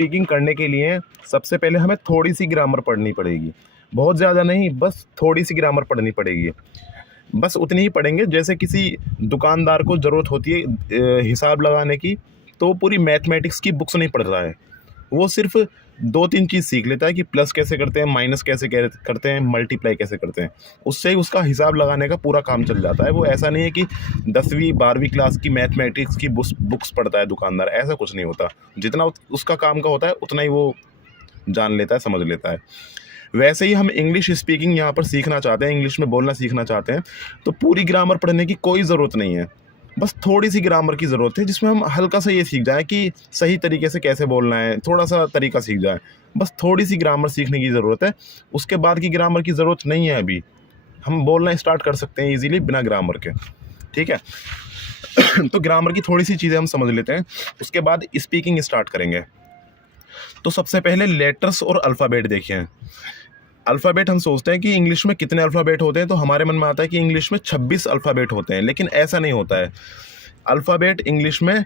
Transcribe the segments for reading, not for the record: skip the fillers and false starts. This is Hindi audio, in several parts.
स्पीकिंग करने के लिए सबसे पहले हमें थोड़ी सी ग्रामर पढ़नी पड़ेगी, बहुत ज़्यादा नहीं, बस थोड़ी सी ग्रामर पढ़नी पड़ेगी। बस उतनी ही पढ़ेंगे जैसे किसी दुकानदार को ज़रूरत होती है हिसाब लगाने की, तो वो पूरी मैथमेटिक्स की बुक्स नहीं पढ़ रहा है, वो सिर्फ 2-3 चीज़ सीख लेता है कि प्लस कैसे करते हैं, माइनस कैसे करते हैं, मल्टीप्लाई कैसे करते हैं, उससे ही उसका हिसाब लगाने का पूरा काम चल जाता है। वो ऐसा नहीं है कि 10वीं 12वीं क्लास की मैथमेटिक्स की बुक्स पढ़ता है दुकानदार, ऐसा कुछ नहीं होता। जितना उसका काम का होता है उतना ही वो जान लेता है, समझ लेता है। वैसे ही हम इंग्लिश स्पीकिंग यहाँ पर सीखना चाहते हैं, इंग्लिश में बोलना सीखना चाहते हैं, तो पूरी ग्रामर पढ़ने की कोई ज़रूरत नहीं है, बस थोड़ी सी ग्रामर की ज़रूरत है जिसमें हम हल्का सा ये सीख जाएं कि सही तरीके से कैसे बोलना है, थोड़ा सा तरीका सीख जाए। बस थोड़ी सी ग्रामर सीखने की ज़रूरत है, उसके बाद की ग्रामर की ज़रूरत नहीं है। अभी हम बोलना स्टार्ट कर सकते हैं ईजीली बिना ग्रामर के, ठीक है। तो ग्रामर की थोड़ी सी चीज़ें हम समझ लेते हैं, उसके बाद स्पीकिंग स्टार्ट करेंगे। तो सबसे पहले लेटर्स और अल्फ़ाबेट देखिए। अल्फ़ाबेट हम सोचते हैं कि इंग्लिश में कितने अल्फ़ाबेट होते हैं, तो हमारे मन में आता है कि इंग्लिश में 26 अल्फ़ाबेट होते हैं, लेकिन ऐसा नहीं होता है। अल्फ़ाबेट इंग्लिश में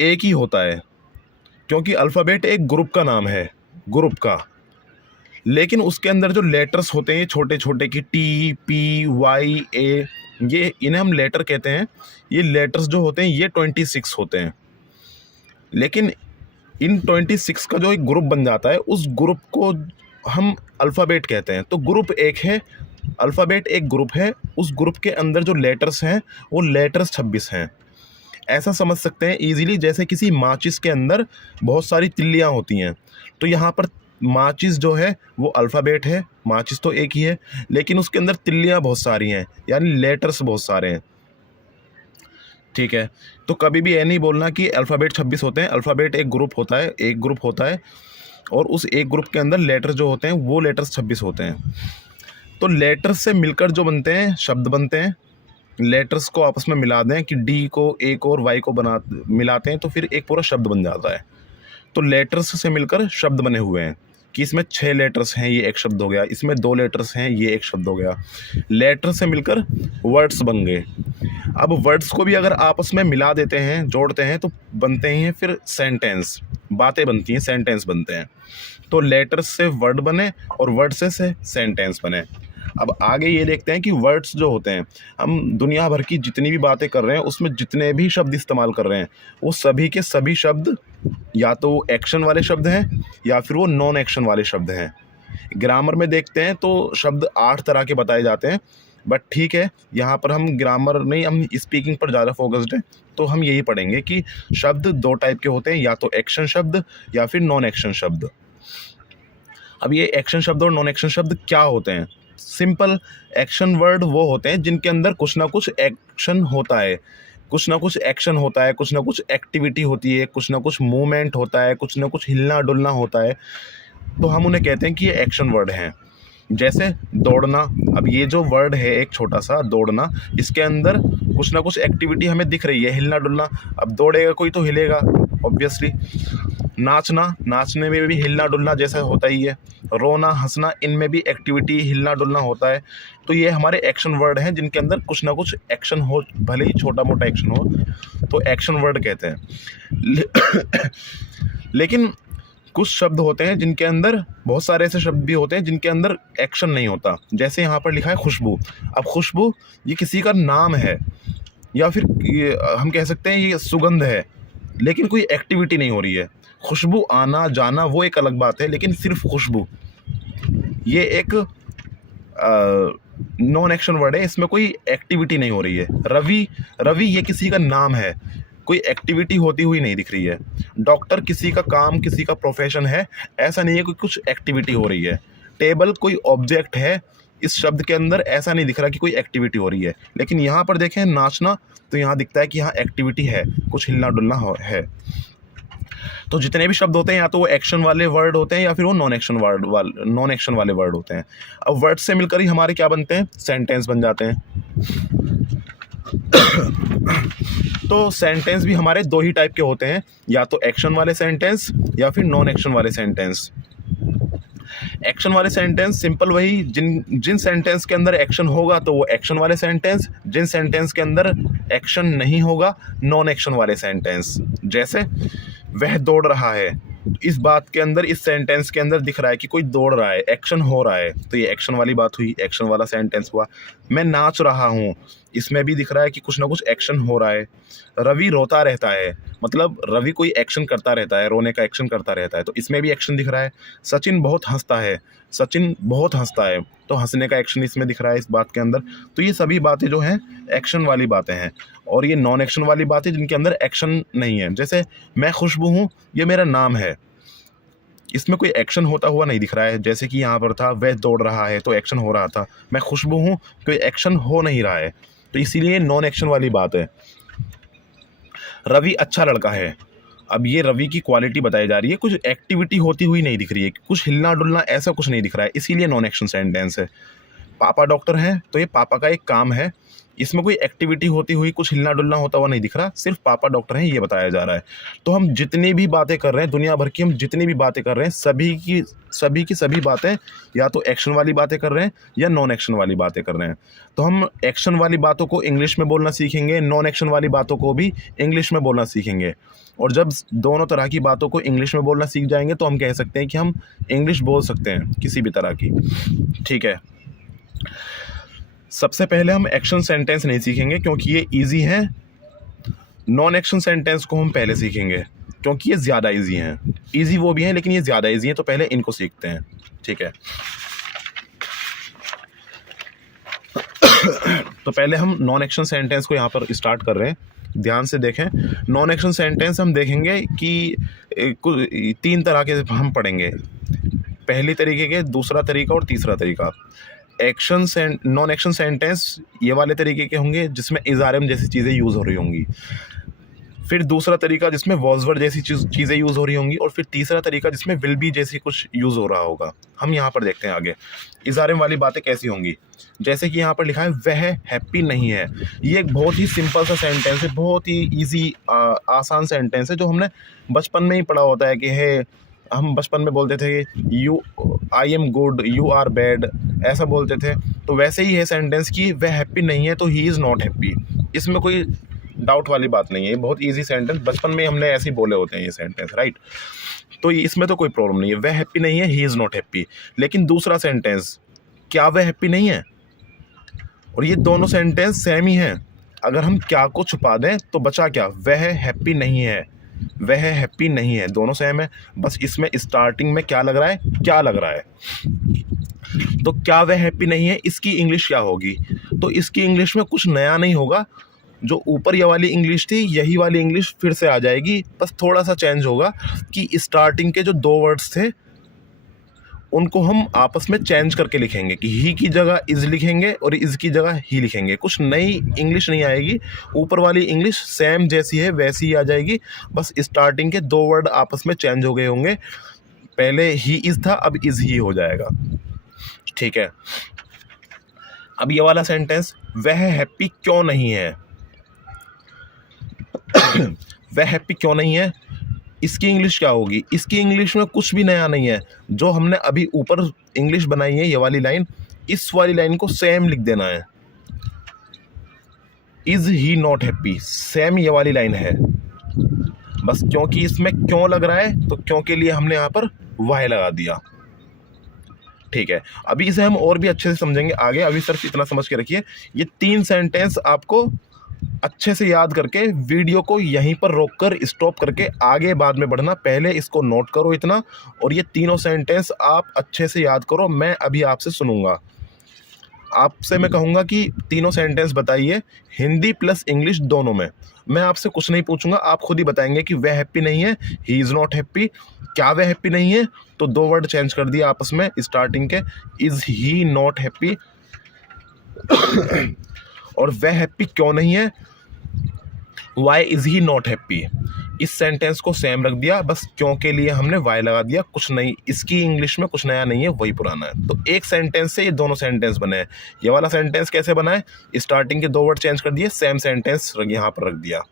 एक ही होता है, क्योंकि अल्फ़ाबेट एक ग्रुप का नाम है, ग्रुप का। लेकिन उसके अंदर जो लेटर्स होते हैं छोटे छोटे की टी, पी, वाई, ए, ये इन्हें हम लेटर कहते हैं। ये लेटर्स जो होते हैं ये 26 होते हैं, लेकिन इन 26 का जो एक ग्रुप बन जाता है, उस ग्रुप को हम अल्फ़ाबेट कहते हैं। तो ग्रुप एक है, अल्फ़ाबेट एक ग्रुप है, उस ग्रुप के अंदर जो लेटर्स हैं वो लेटर्स 26 हैं। ऐसा समझ सकते हैं ईजिली, जैसे किसी माचिस के अंदर बहुत सारी तिल्लियाँ होती हैं, तो यहाँ पर माचिस जो है वो अल्फ़ाबेट है, माचिस तो एक ही है, लेकिन उसके अंदर तिल्लियाँ बहुत सारी हैं, यानी लेटर्स बहुत सारे हैं, ठीक है। तो कभी भी ये नहीं बोलना कि अल्फ़ाबेट 26 होते हैं। अल्फ़ाबेट एक ग्रुप होता है, एक ग्रुप होता है, और उस एक ग्रुप के अंदर लेटर जो होते हैं वो लेटर्स 26 होते हैं। तो लेटर्स से मिलकर जो बनते हैं शब्द बनते हैं। लेटर्स को आपस में मिला दें कि डी को, ए को और वाई को मिलाते हैं तो फिर एक पूरा शब्द बन जाता है। तो लेटर्स से मिलकर शब्द बने हुए हैं कि इसमें 6 लेटर्स हैं, ये एक शब्द हो गया, इसमें 2 लेटर्स हैं, ये एक शब्द हो गया। लेटर से मिलकर वर्ड्स बन गए। अब वर्ड्स को भी अगर आपस में मिला देते हैं, जोड़ते हैं, तो बनते हैं फिर सेंटेंस, बातें बनती हैं, सेंटेंस बनते हैं। तो लेटर्स से वर्ड बने और वर्ड से सेंटेंस बने। अब आगे ये देखते हैं कि वर्ड्स जो होते हैं, हम दुनिया भर की जितनी भी बातें कर रहे हैं उसमें जितने भी शब्द इस्तेमाल कर रहे हैं वो सभी के सभी शब्द या तो एक्शन वाले शब्द हैं या फिर वो नॉन एक्शन वाले शब्द हैं। ग्रामर में देखते हैं तो शब्द 8 तरह के बताए जाते हैं, बट ठीक है, यहाँ पर हम ग्रामर नहीं, हम स्पीकिंग पर ज़्यादा फोकस्ड हैं, तो हम यही पढ़ेंगे कि शब्द 2 टाइप के होते हैं, या तो एक्शन शब्द या फिर नॉन एक्शन शब्द। अब ये एक्शन शब्द और नॉन एक्शन शब्द क्या होते हैं? सिंपल एक्शन वर्ड वो होते हैं जिनके अंदर कुछ ना कुछ एक्शन होता है, कुछ ना कुछ एक्शन होता है, कुछ ना कुछ एक्टिविटी होती है, कुछ ना कुछ मूवमेंट होता है, कुछ ना कुछ हिलना डुलना होता है, तो हम उन्हें कहते हैं कि ये एक्शन वर्ड हैं। जैसे दौड़ना, अब ये जो वर्ड है एक छोटा सा दौड़ना, इसके अंदर कुछ ना कुछ एक्टिविटी हमें दिख रही है, हिलना डुलना। अब दौड़ेगा कोई तो हिलेगा ऑब्वियसली। नाचना, नाचने में भी हिलना डुलना जैसा होता ही है। रोना, हंसना, इनमें भी एक्टिविटी हिलना डुलना होता है। तो ये हमारे एक्शन वर्ड हैं जिनके अंदर कुछ ना कुछ एक्शन हो, भले ही छोटा मोटा एक्शन हो, तो एक्शन वर्ड कहते हैं। लेकिन कुछ शब्द होते हैं जिनके अंदर, बहुत सारे ऐसे शब्द भी होते हैं जिनके अंदर एक्शन नहीं होता। जैसे यहाँ पर लिखा है खुशबू। अब खुशबू ये किसी का नाम है, या फिर हम कह सकते हैं ये सुगंध है, लेकिन कोई एक्टिविटी नहीं हो रही है। खुशबू आना जाना वो एक अलग बात है, लेकिन सिर्फ खुशबू ये एक नॉन एक्शन वर्ड है, इसमें कोई एक्टिविटी नहीं हो रही है। रवि, रवि ये किसी का नाम है, कोई एक्टिविटी होती हुई नहीं दिख रही है। डॉक्टर किसी का काम, किसी का प्रोफेशन है, ऐसा नहीं है कि कुछ एक्टिविटी हो रही है। टेबल कोई ऑब्जेक्ट है, इस शब्द के अंदर ऐसा नहीं दिख रहा कि कोई एक्टिविटी हो रही है। लेकिन यहाँ पर देखें नाचना, तो यहाँ दिखता है कि यहाँ एक्टिविटी है, कुछ हिलना डुलना है। तो जितने भी शब्द होते हैं या तो वो एक्शन वाले वर्ड होते हैं या फिर वो नॉन एक्शन वाले वर्ड होते हैं। अब वर्ड से मिलकर ही हमारे क्या बनते हैं? सेंटेंस बन जाते हैं। तो सेंटेंस भी हमारे 2 ही टाइप के होते हैं, या तो एक्शन वाले सेंटेंस या फिर नॉन एक्शन वाले सेंटेंस। एक्शन वाले सेंटेंस सिंपल वही, जिन सेंटेंस के अंदर एक्शन होगा तो वो एक्शन वाले सेंटेंस, जिन सेंटेंस के अंदर एक्शन नहीं होगा नॉन एक्शन वाले सेंटेंस। जैसे वह दौड़ रहा है, इस बात के अंदर, इस सेंटेंस के अंदर दिख रहा है कि कोई दौड़ रहा है, एक्शन हो रहा है, तो ये एक्शन वाली बात हुई, एक्शन वाला सेंटेंस हुआ। मैं नाच रहा हूँ, इसमें भी दिख रहा है कि कुछ ना कुछ एक्शन हो रहा है। रवि रोता रहता है, मतलब रवि कोई एक्शन करता रहता है, रोने का एक्शन करता रहता है, तो इसमें भी एक्शन दिख रहा है। सचिन बहुत हंसता है, सचिन बहुत हंसता है, तो हंसने का एक्शन इसमें दिख रहा है इस बात के अंदर। तो ये सभी बातें जो हैं एक्शन वाली बातें हैं, और ये नॉन एक्शन वाली बातें जिनके अंदर एक्शन नहीं है। जैसे मैं खुशबू हूँ, ये मेरा नाम है, इसमें कोई एक्शन होता हुआ नहीं दिख रहा है। जैसे कि यहाँ पर था वह दौड़ रहा है, तो एक्शन हो रहा था। मैं खुशबू हूँ, कोई एक्शन हो नहीं रहा है, तो इसीलिए नॉन एक्शन वाली बात है। रवि अच्छा लड़का है, अब ये रवि की क्वालिटी बताई जा रही है, कुछ एक्टिविटी होती हुई नहीं दिख रही है, कुछ हिलना डुलना ऐसा कुछ नहीं दिख रहा है, इसीलिए नॉन एक्शन सेंटेंस है। पापा डॉक्टर हैं, तो ये पापा का एक काम है, इसमें कोई एक्टिविटी होती हुई, कुछ हिलना डुलना होता हुआ नहीं दिख रहा, सिर्फ पापा डॉक्टर हैं ये बताया जा रहा है। तो हम जितनी भी बातें कर रहे हैं, दुनिया भर की हम जितनी भी बातें कर रहे हैं, सभी की सभी बातें या तो एक्शन वाली बातें कर रहे हैं या नॉन एक्शन वाली बातें कर रहे हैं। तो हम एक्शन वाली बातों को इंग्लिश में बोलना सीखेंगे, नॉन एक्शन वाली बातों को भी इंग्लिश में बोलना सीखेंगे। और जब दोनों तरह की बातों को इंग्लिश में बोलना सीख जाएंगे तो हम कह सकते हैं कि हम इंग्लिश बोल सकते हैं किसी भी तरह की। ठीक है, सबसे पहले हम एक्शन सेंटेंस नहीं सीखेंगे क्योंकि ये इजी है। नॉन एक्शन सेंटेंस को हम पहले सीखेंगे क्योंकि ये ज़्यादा इजी हैं। इजी वो भी हैं लेकिन ये ज़्यादा इजी हैं, तो पहले इनको सीखते हैं। ठीक है, तो पहले हम नॉन एक्शन सेंटेंस को यहाँ पर स्टार्ट कर रहे हैं। ध्यान से देखें, नॉन एक्शन सेंटेंस हम देखेंगे कि कुल 3 तरह के हम पढ़ेंगे, पहली तरीके के, दूसरा तरीका और तीसरा तरीका। नॉन एक्शन सेंटेंस ये वाले तरीके के होंगे जिसमें इज़ आर एम जैसी चीज़ें यूज़ हो रही होंगी, फिर दूसरा तरीका जिसमें वॉज वर जैसी चीज़ें यूज़ हो रही होंगी, और फिर तीसरा तरीका जिसमें विल बी जैसी कुछ यूज़ हो रहा होगा। हम यहाँ पर देखते हैं आगे इज़ आर एम वाली बातें कैसी होंगी। जैसे कि यहाँ पर लिखा है वह हैप्पी नहीं है, ये एक बहुत ही सिंपल सा सेंटेंस है, बहुत ही ईजी आसान सेंटेंस है, जो हमने बचपन में ही पढ़ा होता है कि है, हम बचपन में बोलते थे I am good, you are bad, ऐसा बोलते थे। तो वैसे ही है सेंटेंस कि वह हैप्पी नहीं है तो ही इज़ नॉट हैप्पी, इसमें कोई डाउट वाली बात नहीं है, ये बहुत इजी सेंटेंस, बचपन में हमने ऐसे ही बोले होते हैं ये सेंटेंस, राइट। तो इसमें तो कोई प्रॉब्लम नहीं है, वह हैप्पी नहीं है, ही इज़ नॉट हैप्पी। लेकिन दूसरा सेंटेंस, क्या वह हैप्पी नहीं है, और ये दोनों सेंटेंस सेम ही हैं। अगर हम क्या को छुपा दें तो बचा क्या, वह हैप्पी नहीं है, वह हैप्पी नहीं है, दोनों सेम है, बस इसमें स्टार्टिंग में क्या लग रहा है, क्या लग रहा है। तो क्या वह हैप्पी नहीं है, इसकी इंग्लिश क्या होगी, तो इसकी इंग्लिश में कुछ नया नहीं होगा, जो ऊपर ये वाली इंग्लिश थी यही वाली इंग्लिश फिर से आ जाएगी, बस थोड़ा सा चेंज होगा कि स्टार्टिंग के जो 2 वर्ड्स थे उनको हम आपस में चेंज करके लिखेंगे, कि ही की जगह इज़ लिखेंगे और इज़ की जगह ही लिखेंगे। कुछ नई इंग्लिश नहीं आएगी, ऊपर वाली इंग्लिश सेम जैसी है वैसी ही आ जाएगी, बस स्टार्टिंग के 2 वर्ड आपस में चेंज हो गए होंगे, पहले ही इज़ था अब इज़ ही हो जाएगा। ठीक है, अब ये वाला सेंटेंस, वह हैप्पी क्यों नहीं है, वह हैप्पी क्यों नहीं है, इसकी इंग्लिश क्या होगी, इसकी इंग्लिश में कुछ भी नया नहीं है, जो हमने अभी ऊपर इंग्लिश बनाई है ये वाली लाइन, इस वाली लाइन को सेम लिख देना है, is he not happy, same ये वाली लाइन है, बस क्योंकि इसमें क्यों लग रहा है तो क्यों के लिए हमने यहाँ पर वाई लगा दिया। ठीक है, अभी इसे हम और भी अच्छे से समझेंगे आगे, अभी सिर्फ इतना समझ के रखिए, ये 3 सेंटेंस आपको अच्छे से याद करके वीडियो को यहीं पर रोककर स्टॉप करके आगे बाद में बढ़ना, पहले इसको नोट करो इतना, और ये तीनों सेंटेंस आप अच्छे से याद करो। मैं अभी आपसे सुनूंगा, आपसे मैं कहूँगा कि तीनों सेंटेंस बताइए हिंदी प्लस इंग्लिश दोनों में। मैं आपसे कुछ नहीं पूछूंगा, आप खुद ही बताएंगे कि वह हैप्पी नहीं है, ही इज़ नॉट हैप्पी। क्या वह हैप्पी नहीं है, तो 2 वर्ड चेंज कर दिया आपस में स्टार्टिंग के, इज़ ही नॉट हैप्पी, और वह हैप्पी क्यों नहीं है, why is he not happy. इस सेंटेंस को सेम रख दिया, बस क्यों के लिए हमने वाई लगा दिया, कुछ नहीं, इसकी इंग्लिश में कुछ नया नहीं है, वही पुराना है। तो एक सेंटेंस से ये दोनों सेंटेंस बने हैं। ये वाला सेंटेंस कैसे बना है, स्टार्टिंग के 2 वर्ड चेंज कर दिए, सेम सेंटेंस यहाँ पर रख दिया।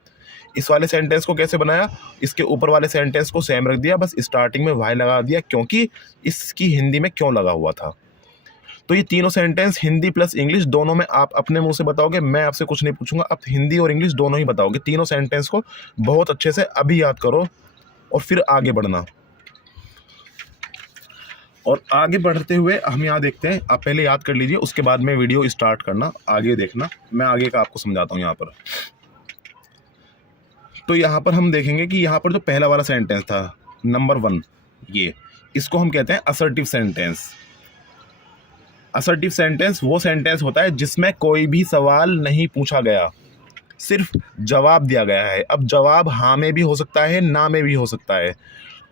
इस वाले सेंटेंस को कैसे बनाया, इसके ऊपर वाले सेंटेंस को सेम रख दिया, बस स्टार्टिंग में वाई लगा दिया क्योंकि इसकी हिंदी में क्यों लगा हुआ था। तो ये तीनों सेंटेंस हिंदी प्लस इंग्लिश दोनों में आप अपने मुंह से बताओगे, मैं आपसे कुछ नहीं पूछूंगा, आप हिंदी और इंग्लिश दोनों ही बताओगे। तीनों सेंटेंस को बहुत अच्छे से अभी याद करो और फिर आगे बढ़ना। और आगे बढ़ते हुए हम यहाँ देखते हैं, आप पहले याद कर लीजिए, उसके बाद में वीडियो स्टार्ट करना, आगे देखना, मैं आगे का आपको समझाता हूँ यहाँ पर। तो यहाँ पर हम देखेंगे कि यहाँ पर जो पहला वाला सेंटेंस था नंबर 1, ये इसको हम कहते हैं असर्टिव सेंटेंस। असर्टिव सेंटेंस वो सेंटेंस होता है जिसमें कोई भी सवाल नहीं पूछा गया, सिर्फ जवाब दिया गया है। अब जवाब हाँ में भी हो सकता है, ना में भी हो सकता है।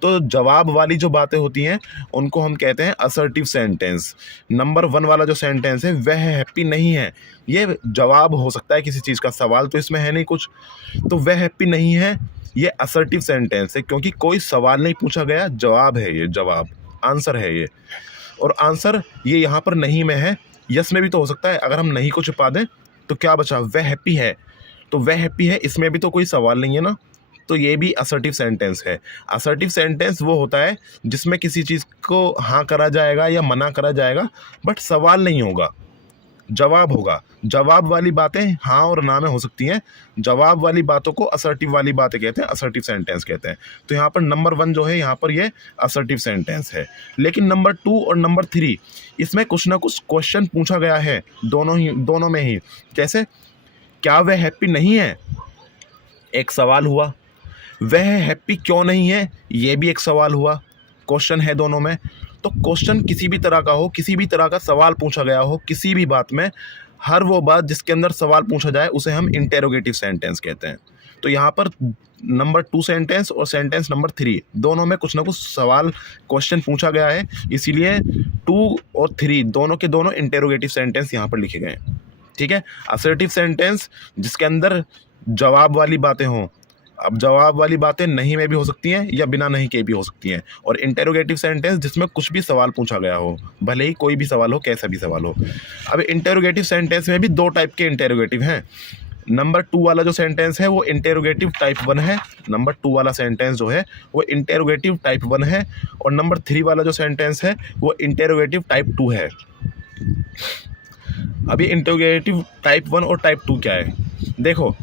तो जवाब वाली जो बातें होती हैं उनको हम कहते हैं असर्टिव सेंटेंस। नंबर 1 वाला जो सेंटेंस है वह हैप्पी नहीं है, ये जवाब हो सकता है किसी चीज़ का, सवाल तो इसमें है नहीं कुछ, तो वह हैप्पी नहीं है, ये असर्टिव सेंटेंस है क्योंकि कोई सवाल नहीं पूछा गया, जवाब है ये, जवाब आंसर है ये। और आंसर ये यहाँ पर नहीं में है, यस में भी तो हो सकता है। अगर हम नहीं को छुपा दें तो क्या बचा, वह हैप्पी है, तो वह हैप्पी है, इसमें भी तो कोई सवाल नहीं है ना, तो ये भी असर्टिव सेंटेंस है। असर्टिव सेंटेंस वो होता है जिसमें किसी चीज़ को हाँ करा जाएगा या मना करा जाएगा, बट सवाल नहीं होगा, जवाब होगा। जवाब वाली बातें हाँ और ना में हो सकती हैं, जवाब वाली बातों को असर्टिव वाली बातें कहते हैं, असर्टिव सेंटेंस कहते हैं। तो यहाँ पर नंबर 1 जो है, यहाँ पर ये असर्टिव सेंटेंस है। लेकिन नंबर 2 और नंबर 3 इसमें कुछ ना कुछ क्वेश्चन पूछा गया है, दोनों में ही। कैसे, क्या वह हैप्पी नहीं है, एक सवाल हुआ, वह हैप्पी क्यों नहीं है, ये भी एक सवाल हुआ, क्वेश्चन है दोनों में। तो क्वेश्चन किसी भी तरह का हो, किसी भी तरह का सवाल पूछा गया हो किसी भी बात में, हर वो बात जिसके अंदर सवाल पूछा जाए उसे हम इंटेरोगेटिव सेंटेंस कहते हैं। तो यहाँ पर नंबर 2 सेंटेंस और सेंटेंस नंबर 3 दोनों में कुछ ना कुछ सवाल, क्वेश्चन पूछा गया है, इसीलिए 2 और 3 दोनों के दोनों इंटेरोगेटिव सेंटेंस यहाँ पर लिखे गए हैं। ठीक है। असर्टिव सेंटेंस जिसके अंदर जवाब वाली बातें हों, अब जवाब वाली बातें नहीं में भी हो सकती हैं या बिना नहीं के भी हो सकती हैं। और इंटेरोगेटिव सेंटेंस जिसमें कुछ भी सवाल पूछा गया हो, भले ही कोई भी सवाल हो, कैसा भी सवाल हो। अब इंटेरोगेटिव सेंटेंस में भी 2 टाइप के इंटेरोगेटिव हैं। नंबर 2 वाला जो सेंटेंस है वो इंटेरोगेटिव टाइप 1 है, नंबर 2 वाला सेंटेंस जो है वो इंटेरोगेटिव टाइप 1 है। और नंबर 3 वाला जो सेंटेंस है वो इंटेरोगेटिव टाइप 2 है। अभी इंटेरोगेटिव टाइप 1 और टाइप 2 क्या है, देखो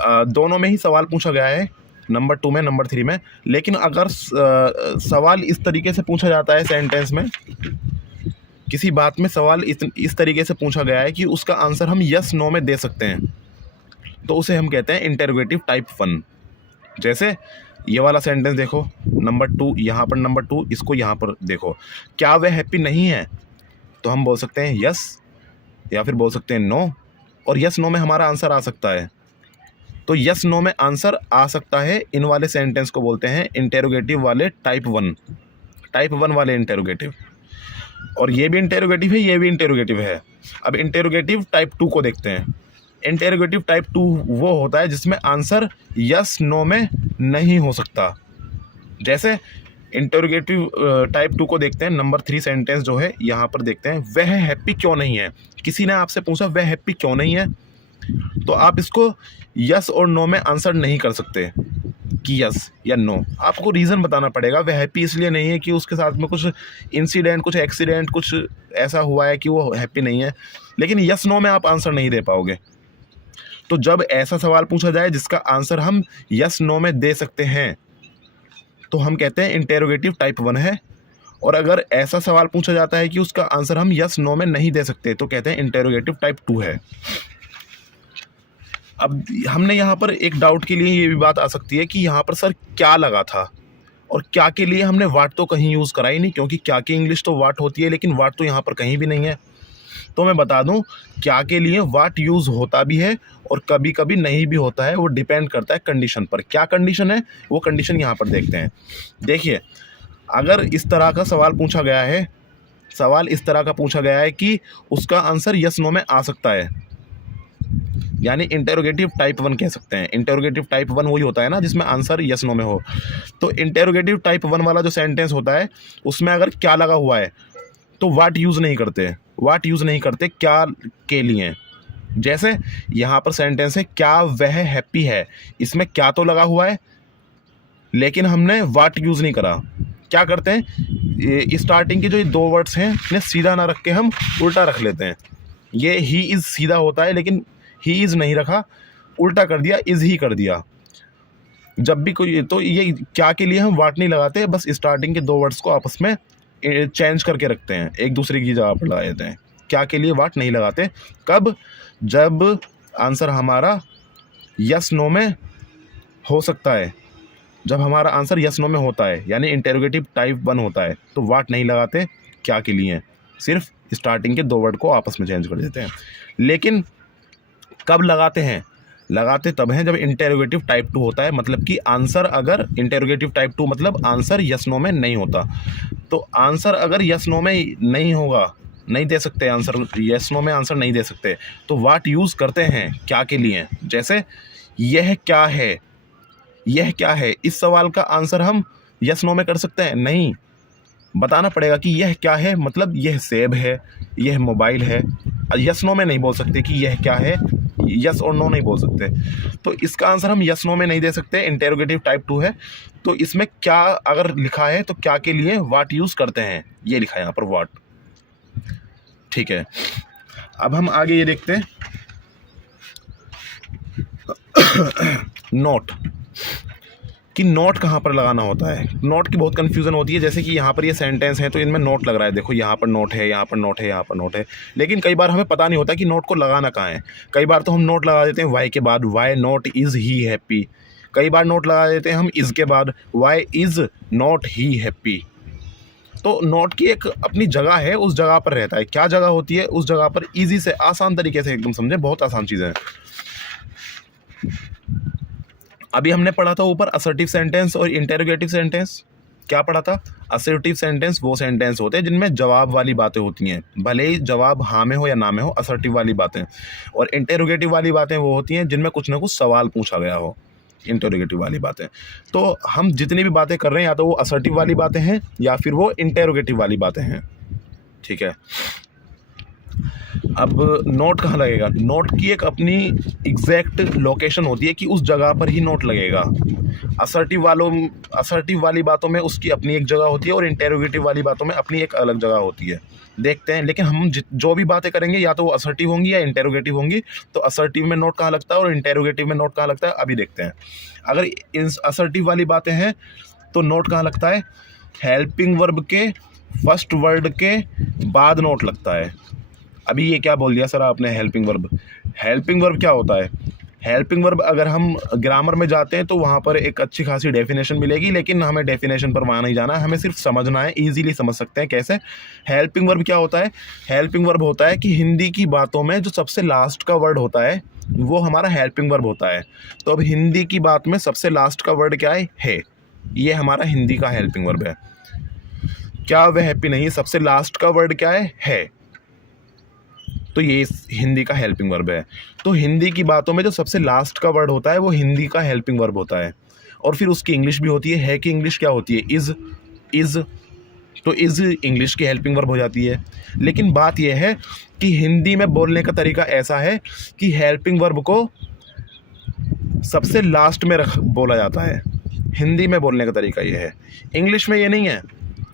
दोनों में ही सवाल पूछा गया है, नंबर 2 में, नंबर 3 में। लेकिन अगर सवाल इस तरीके से पूछा जाता है सेंटेंस में, किसी बात में सवाल इस तरीके से पूछा गया है कि उसका आंसर हम यस नो में दे सकते हैं, तो उसे हम कहते हैं इंटेरोगेटिव टाइप 1। जैसे ये वाला सेंटेंस देखो, नंबर 2, यहाँ पर नंबर 2, इसको यहाँ पर देखो, क्या वह हैप्पी नहीं है, तो हम बोल सकते हैं यस या फिर बोल सकते हैं नो, और यस नो में हमारा आंसर आ सकता है। तो यस नो में आंसर आ सकता है, इन वाले सेंटेंस को बोलते हैं इंटेरोगेटिव वाले टाइप 1, टाइप 1 वाले इंटेरोगेटिव। और ये भी इंटेरोगेटिव है, ये भी इंटेरोगेटिव है। अब इंटेरोगेटिव टाइप 2 को देखते हैं। इंटेरोगेटिव टाइप 2 वो होता है जिसमें आंसर यस नो में नहीं हो सकता। जैसे इंटेरोगेटिव टाइप 2 को देखते हैं, नंबर 3 सेंटेंस जो है यहाँ पर देखते हैं, वह हैप्पी क्यों नहीं है। किसी ने आपसे पूछा वह हैप्पी क्यों नहीं है, तो आप इसको यस और नो में आंसर नहीं कर सकते कि यस या नो, आपको रीज़न बताना पड़ेगा। वह हैप्पी इसलिए नहीं है कि उसके साथ में कुछ इंसिडेंट, कुछ एक्सीडेंट, कुछ ऐसा हुआ है कि वो हैप्पी नहीं है, लेकिन यस नो में आप आंसर नहीं दे पाओगे। तो जब ऐसा सवाल पूछा जाए जिसका आंसर हम यस नो में दे सकते हैं, तो हम कहते हैं इंटेरोगेटिव टाइप 1 है। और अगर ऐसा सवाल पूछा जाता है कि उसका आंसर हम यस नो में नहीं दे सकते, तो कहते हैं इंटेरोगेटिव टाइप 2 है। अब हमने यहाँ पर एक डाउट के लिए ये भी बात आ सकती है कि यहाँ पर सर क्या लगा था, और क्या के लिए हमने वाट तो कहीं यूज़ करा ही नहीं, क्योंकि क्या की इंग्लिश तो वाट होती है, लेकिन वाट तो यहाँ पर कहीं भी नहीं है। तो मैं बता दूं, क्या के लिए वाट यूज़ होता भी है और कभी कभी नहीं भी होता है, वो डिपेंड करता है कंडीशन पर। क्या कंडीशन है, वो कंडीशन यहाँ पर देखते हैं। देखिए, अगर इस तरह का सवाल पूछा गया है, सवाल इस तरह का पूछा गया है कि उसका आंसर यस नो में आ सकता है, यानी इंटेरोगेटिव टाइप 1 कह सकते हैं। इंटेरोगेटिव टाइप 1 वही होता है ना जिसमें आंसर यस नो में हो। तो इंटेरोगेटिव टाइप 1 वाला जो सेंटेंस होता है उसमें अगर क्या लगा हुआ है तो वाट यूज़ नहीं करते, वाट यूज़ नहीं करते क्या के लिए। जैसे यहाँ पर सेंटेंस है, क्या वह हैप्पी है, इसमें क्या तो लगा हुआ है लेकिन हमने वाट यूज़ नहीं करा। क्या करते हैं, स्टार्टिंग के जो 2 वर्ड्स हैं इन्हें सीधा ना रख के हम उल्टा रख लेते हैं। ये ही इज़ सीधा होता है, लेकिन ही इज़ नहीं रखा, उल्टा कर दिया, इज़ ही कर दिया। जब भी कोई, तो ये क्या के लिए हम वाट नहीं लगाते, बस स्टार्टिंग के 2 वर्ड्स को आपस में चेंज करके रखते हैं, एक दूसरे की जगह पर लगा देते हैं। क्या के लिए वाट नहीं लगाते? कब? जब आंसर हमारा यस नो में हो सकता है, जब हमारा आंसर यस नो में होता है, यानी इंटेरोगेटिव टाइप 1 होता है, तो वाट नहीं लगाते। क्या के लिए? सिर्फ स्टार्टिंग के 2 वर्ड को आपस में चेंज कर देते हैं। लेकिन कब लगाते हैं? लगाते तब हैं जब इंटेरोगेटिव टाइप 2 होता है, मतलब कि आंसर अगर इंटेरोगेटिव टाइप 2 मतलब आंसर यस नो में नहीं होता। तो आंसर अगर यस नो में नहीं होगा, नहीं दे सकते आंसर, यस नो में आंसर नहीं दे सकते, तो वाट यूज़ करते हैं क्या के लिए? जैसे यह क्या है, यह क्या है, इस सवाल का आंसर हम यस नो में कर सकते हैं? नहीं, बताना पड़ेगा कि यह क्या है, मतलब यह सेब है, यह मोबाइल है। यस नो में नहीं बोल सकते कि यह क्या है, यस और नो नहीं बोल सकते। तो इसका आंसर हम यस नो में नहीं दे सकते, इंटेरोगेटिव टाइप 2 है। तो इसमें क्या अगर लिखा है तो क्या के लिए वाट यूज़ करते हैं, ये लिखा है यहाँ पर वाट। ठीक है, अब हम आगे ये देखते हैं नोट, कि नोट कहाँ पर लगाना होता है। नोट की बहुत कन्फ्यूज़न होती है, जैसे कि यहाँ पर ये सेंटेंस है तो इनमें नोट लग रहा है, देखो यहाँ पर नोट है, यहाँ पर नोट है, यहाँ पर नोट है, लेकिन कई बार हमें पता नहीं होता कि नोट को लगाना कहाँ है। कई बार तो हम नोट लगा देते हैं वाई के बाद, why not is he happy. कई बार नोट लगा देते हैं हम इज़ के बाद, why is not he happy. तो नोट की एक अपनी जगह है, उस जगह पर रहता है। क्या जगह होती है? उस जगह पर ईजी से, आसान तरीके से एकदम समझे, बहुत आसान चीज़ें हैं। अभी हमने पढ़ा था ऊपर असर्टिव सेंटेंस और इंटेरोगेटिव सेंटेंस। क्या पढ़ा था? असर्टिव सेंटेंस वो सेंटेंस होते हैं जिनमें जवाब वाली बातें होती हैं, भले ही जवाब हाँ में हो या ना में हो, असर्टिव वाली बातें। और इंटेरोगेटिव वाली बातें वो होती हैं जिनमें कुछ ना कुछ सवाल पूछा गया हो, इंटेरोगेटिव वाली बातें। तो हम जितनी भी बातें कर रहे हैं या तो वो असर्टिव वाली बातें हैं या फिर वो इंटेरोगेटिव वाली बातें हैं। ठीक है, अब नोट कहाँ लगेगा? नोट की एक अपनी एग्जैक्ट लोकेशन होती है कि उस जगह पर ही नोट लगेगा। असर्टिव वाली बातों में उसकी अपनी एक जगह होती है और इंटेरोगेटिव वाली बातों में अपनी एक अलग जगह होती है। देखते हैं, लेकिन हम जो भी बातें करेंगे या तो वो असर्टिव होंगी या इंटेरोगेटिव होंगी। तो असर्टिव में नोट कहाँ लगता है और इंटेरोगेटिव में नोट कहाँ लगता है, अभी देखते हैं। अगर इन असर्टिव वाली बातें हैं तो नोट कहाँ लगता है? हेल्पिंग वर्ब के फर्स्ट वर्ड के बाद नोट लगता है। अभी ये क्या बोल दिया सर आपने? Helping verb. हेल्पिंग वर्ब क्या होता है? हेल्पिंग वर्ब अगर हम ग्रामर में जाते हैं तो वहाँ पर एक अच्छी खासी डेफिनेशन मिलेगी, लेकिन हमें डेफिनेशन पर वहाँ नहीं जाना है, हमें सिर्फ समझना है। इजीली समझ सकते हैं कैसे। हेल्पिंग वर्ब क्या होता है? हेल्पिंग वर्ब होता है कि हिंदी की बातों में जो सबसे लास्ट का वर्ड होता है वो हमारा हेल्पिंग वर्ब होता है। तो अब हिंदी की बात में सबसे लास्ट का वर्ड क्या है? ये हमारा हिंदी का हेल्पिंग वर्ब है। क्या वह हैप्पी नहीं? सबसे लास्ट का वर्ड क्या है? तो ये हिंदी का हेल्पिंग वर्ब है। तो हिंदी की बातों में जो सबसे लास्ट का वर्ड होता है वो हिंदी का हेल्पिंग वर्ब होता है। और फिर उसकी इंग्लिश भी होती है कि इंग्लिश क्या होती है? इज़। तो इज़ इंग्लिश की हेल्पिंग वर्ब हो जाती है। लेकिन बात यह है कि हिंदी में बोलने का तरीका ऐसा है कि हेल्पिंग वर्ब को सबसे लास्ट में बोला जाता है। हिंदी में बोलने का तरीका ये है, इंग्लिश में ये नहीं है।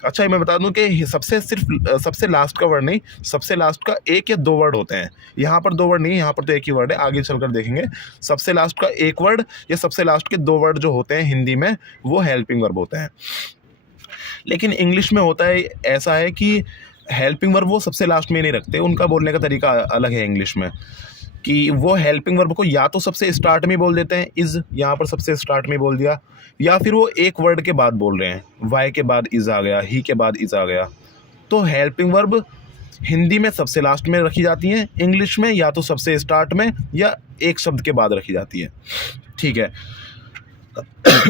अच्छा, मैं बता दूं कि सबसे लास्ट का वर्ड नहीं, सबसे लास्ट का एक या 2 वर्ड होते हैं। यहाँ पर 2 वर्ड नहीं है, यहाँ पर तो एक ही वर्ड है, आगे चलकर देखेंगे। सबसे लास्ट का एक वर्ड या सबसे लास्ट के 2 वर्ड जो होते हैं हिंदी में वो हेल्पिंग वर्ब होते हैं। लेकिन इंग्लिश में होता है ऐसा है कि हेल्पिंग वर्ब वो सबसे लास्ट में नहीं रखते, उनका बोलने का तरीका अलग है इंग्लिश में, कि वो हेल्पिंग वर्ब को या तो सबसे स्टार्ट में बोल देते हैं, इज़ यहाँ पर सबसे स्टार्ट में बोल दिया, या फिर वो एक वर्ड के बाद बोल रहे हैं, वाई के बाद इज़ आ गया, ही के बाद इज़ आ गया। तो हेल्पिंग वर्ब हिंदी में सबसे लास्ट में रखी जाती हैं, इंग्लिश में या तो सबसे स्टार्ट में या एक शब्द के बाद रखी जाती है। ठीक है,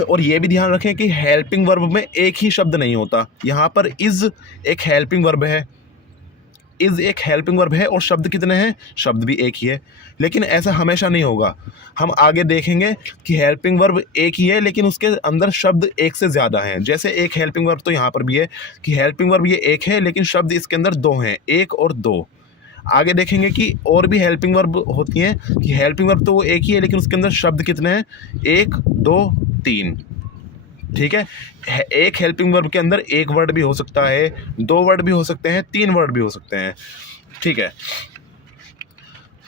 और ये भी ध्यान रखें कि हेल्पिंग वर्ब में एक ही शब्द नहीं होता। यहाँ पर इज़ एक हेल्पिंग वर्ब है, इज़ एक हेल्पिंग वर्ब है और शब्द कितने हैं? शब्द भी एक ही है। लेकिन ऐसा हमेशा नहीं होगा, हम आगे देखेंगे कि हेल्पिंग वर्ब एक ही है लेकिन उसके अंदर शब्द एक से ज़्यादा हैं। जैसे एक हेल्पिंग वर्ब तो यहाँ पर भी है कि हेल्पिंग वर्ब ये एक है लेकिन शब्द इसके अंदर 2 हैं, 1 और 2। आगे देखेंगे कि और भी हेल्पिंग वर्ब होती हैं कि हेल्पिंग वर्ब तो वो एक ही है लेकिन उसके अंदर शब्द कितने हैं? 1, 2, 3। ठीक है, एक हेल्पिंग वर्ब के अंदर एक वर्ड भी हो सकता है, 2 वर्ड भी हो सकते हैं, 3 वर्ड भी हो सकते हैं। ठीक है,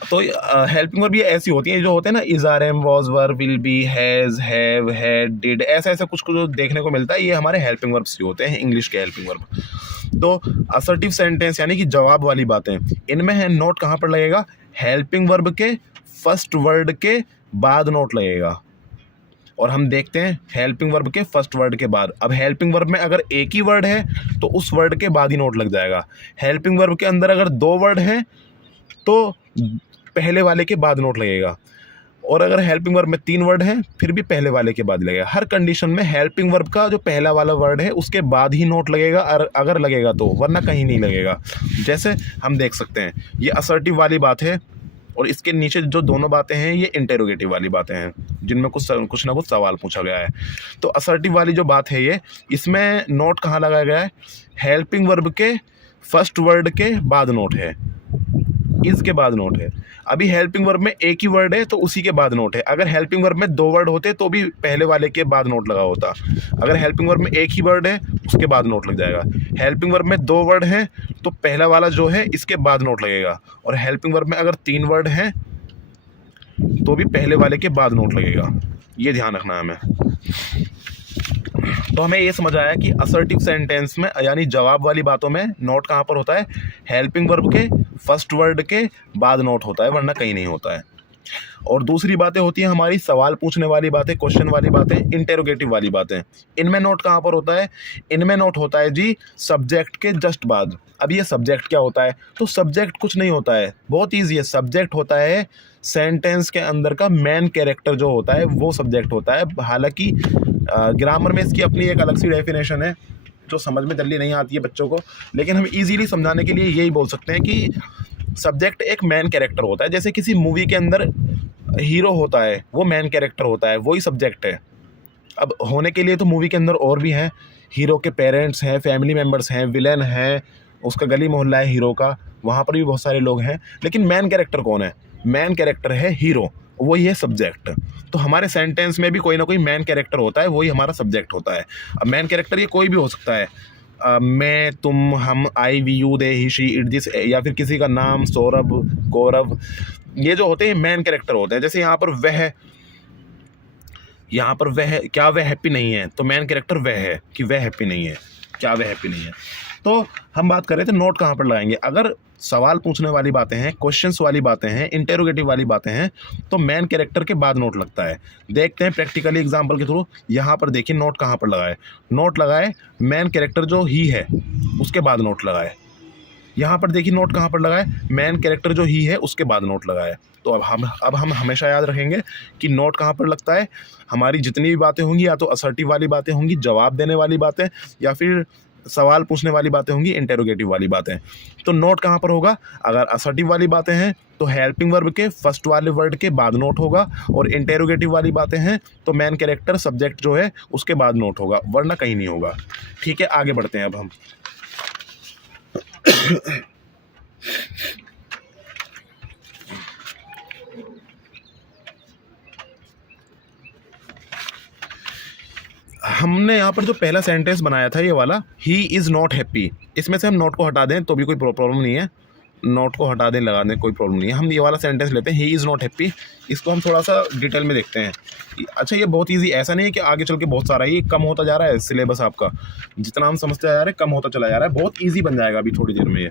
तो हेल्पिंग वर्ब ये ऐसी होती हैं जो होते हैं ना, is, are, am, was, were, will be, has, have, had, did, ऐसा ऐसा कुछ जो देखने को मिलता है, ये हमारे हेल्पिंग वर्ब्स ही होते हैं, इंग्लिश के हेल्पिंग वर्ब। तो असर्टिव सेंटेंस यानी कि जवाब वाली बातें, इनमें है नोट कहाँ पर लगेगा, हेल्पिंग वर्ब के फर्स्ट वर्ड के बाद नोट लगेगा। और हम देखते हैं हेल्पिंग वर्ब के फर्स्ट वर्ड के बाद। अब हेल्पिंग वर्ब में अगर एक ही वर्ड है तो उस वर्ड के बाद ही नोट लग जाएगा। हेल्पिंग वर्ब के अंदर अगर 2 वर्ड हैं तो पहले वाले के बाद नोट लगेगा, और अगर हेल्पिंग वर्ब में 3 वर्ड हैं फिर भी पहले वाले के बाद लगेगा। हर कंडीशन में हेल्पिंग वर्ब का जो पहला वाला वर्ड है उसके बाद ही नोट लगेगा, अगर लगेगा तो, वरना कहीं नहीं लगेगा। जैसे हम देख सकते हैं ये असर्टिव वाली बात है, और इसके नीचे जो दोनों बातें हैं ये इंटेरोगेटिव वाली बातें हैं जिनमें कुछ ना कुछ सवाल पूछा गया है। तो असर्टिव वाली जो बात है ये, इसमें नोट कहाँ लगाया गया है, हेल्पिंग वर्ब के फर्स्ट वर्ड के बाद नोट है, इसके बाद नोट है। अभी हेल्पिंग वर्ब में एक ही वर्ड है तो उसी के बाद नोट है। अगर हेल्पिंग वर्ब में 2 वर्ड होते तो भी पहले वाले के बाद नोट लगा होता। अगर हेल्पिंग वर्ब में एक ही वर्ड है उसके बाद नोट लग जाएगा। हेल्पिंग वर्ब में 2 वर्ड हैं तो पहला वाला जो है इसके बाद नोट लगेगा, और हेल्पिंग वर्ब में अगर 3 वर्ड हैं तो भी पहले वाले के बाद नोट लगेगा। ये ध्यान रखना है हमें। तो हमें ये समझ आया कि असर्टिव सेंटेंस में यानी जवाब वाली बातों में नोट कहाँ पर होता है, हेल्पिंग वर्ब के फर्स्ट वर्ड के बाद नोट होता है, वरना कहीं नहीं होता है। और दूसरी बातें होती हैं हमारी सवाल पूछने वाली बातें, क्वेश्चन वाली बातें, इंटेरोगेटिव वाली बातें। इनमें नोट कहाँ पर होता है, इनमें नोट होता है जी सब्जेक्ट के जस्ट बाद। अब ये सब्जेक्ट क्या होता है, तो सब्जेक्ट कुछ नहीं होता है, बहुत ईजी है। सब्जेक्ट होता है सेंटेंस के अंदर का मेन कैरेक्टर जो होता है वो सब्जेक्ट होता है। हालांकि ग्रामर में इसकी अपनी एक अलग सी डेफिनेशन है जो समझ में जल्दी नहीं आती है बच्चों को, लेकिन हम इजीली समझाने के लिए यही बोल सकते हैं कि सब्जेक्ट एक मेन कैरेक्टर होता है। जैसे किसी मूवी के अंदर हीरो होता है वो मेन कैरेक्टर होता है, वही सब्जेक्ट है। अब होने के लिए तो मूवी के अंदर और भी हैं, हीरो के पेरेंट्स हैं, फैमिली मेम्बर्स हैं, विलेन हैं, उसका गली मोहल्ला है हीरो का, वहाँ पर भी बहुत सारे लोग हैं, लेकिन मेन कैरेक्टर कौन है, मेन कैरेक्टर है हीरो, वही है सब्जेक्ट। तो हमारे सेंटेंस में भी कोई ना कोई मेन कैरेक्टर होता है, वही हमारा सब्जेक्ट होता है। अब मेन कैरेक्टर ये कोई भी हो सकता है, मैं, तुम, हम, I, we, you, they, he, she, it, this, या फिर किसी का नाम, सौरभ, गौरव, ये जो होते हैं मेन कैरेक्टर होते हैं। जैसे यहाँ पर वह, क्या वह हैप्पी नहीं है, तो मेन कैरेक्टर वह है कि वह हैप्पी नहीं है, क्या वह हैप्पी नहीं है। तो हम बात कर रहे थे नोट कहाँ पर लगाएंगे। अगर सवाल पूछने वाली बातें हैं, क्वेश्चंस वाली बातें हैं, इंटेरोगेटिव वाली बातें हैं, तो मेन कैरेक्टर के बाद नोट लगता है। देखते हैं प्रैक्टिकली एग्जांपल के थ्रू। यहाँ पर देखिए नोट कहाँ पर लगाए, नोट लगाए मेन कैरेक्टर जो ही है उसके बाद नोट लगाए। यहाँ पर देखिए नोट कहाँ पर लगाए, मेन कैरेक्टर जो ही है उसके बाद नोट लगाए। तो अब हम हमेशा याद रखेंगे कि नोट कहाँ पर लगता है। हमारी जितनी भी बातें होंगी, या तो असर्टिव वाली बातें होंगी, जवाब देने वाली बातें, या फिर सवाल पूछने वाली बातें होंगी, इंटेरोगेटिव वाली बातें। तो नोट कहाँ पर होगा, अगर असर्टिव वाली बातें हैं तो हेल्पिंग वर्ब के फर्स्ट वाले वर्ड के बाद नोट होगा, और इंटेरोगेटिव वाली बातें हैं तो मेन कैरेक्टर सब्जेक्ट जो है उसके बाद नोट होगा, वरना कहीं नहीं होगा। ठीक है, आगे बढ़ते हैं अब हम। हमने यहाँ पर जो पहला सेंटेंस बनाया था ये वाला, ही इज़ नॉट हैप्पी, इसमें से हम नोट को हटा दें तो भी कोई प्रॉब्लम नहीं है, नोट को हटा दें, लगा दें, कोई प्रॉब्लम नहीं है। हम ये वाला सेंटेंस लेते हैं, ही इज़ नॉट हैप्पी। इसको हम थोड़ा सा डिटेल में देखते हैं। अच्छा, ये बहुत इजी, ऐसा नहीं है कि आगे चल के बहुत सारा ये कम होता जा रहा है सिलेबस आपका, जितना हम समझते जा रहे हैं कम होता चला जा रहा है, बहुत ईजी बन जाएगा अभी थोड़ी देर में ये।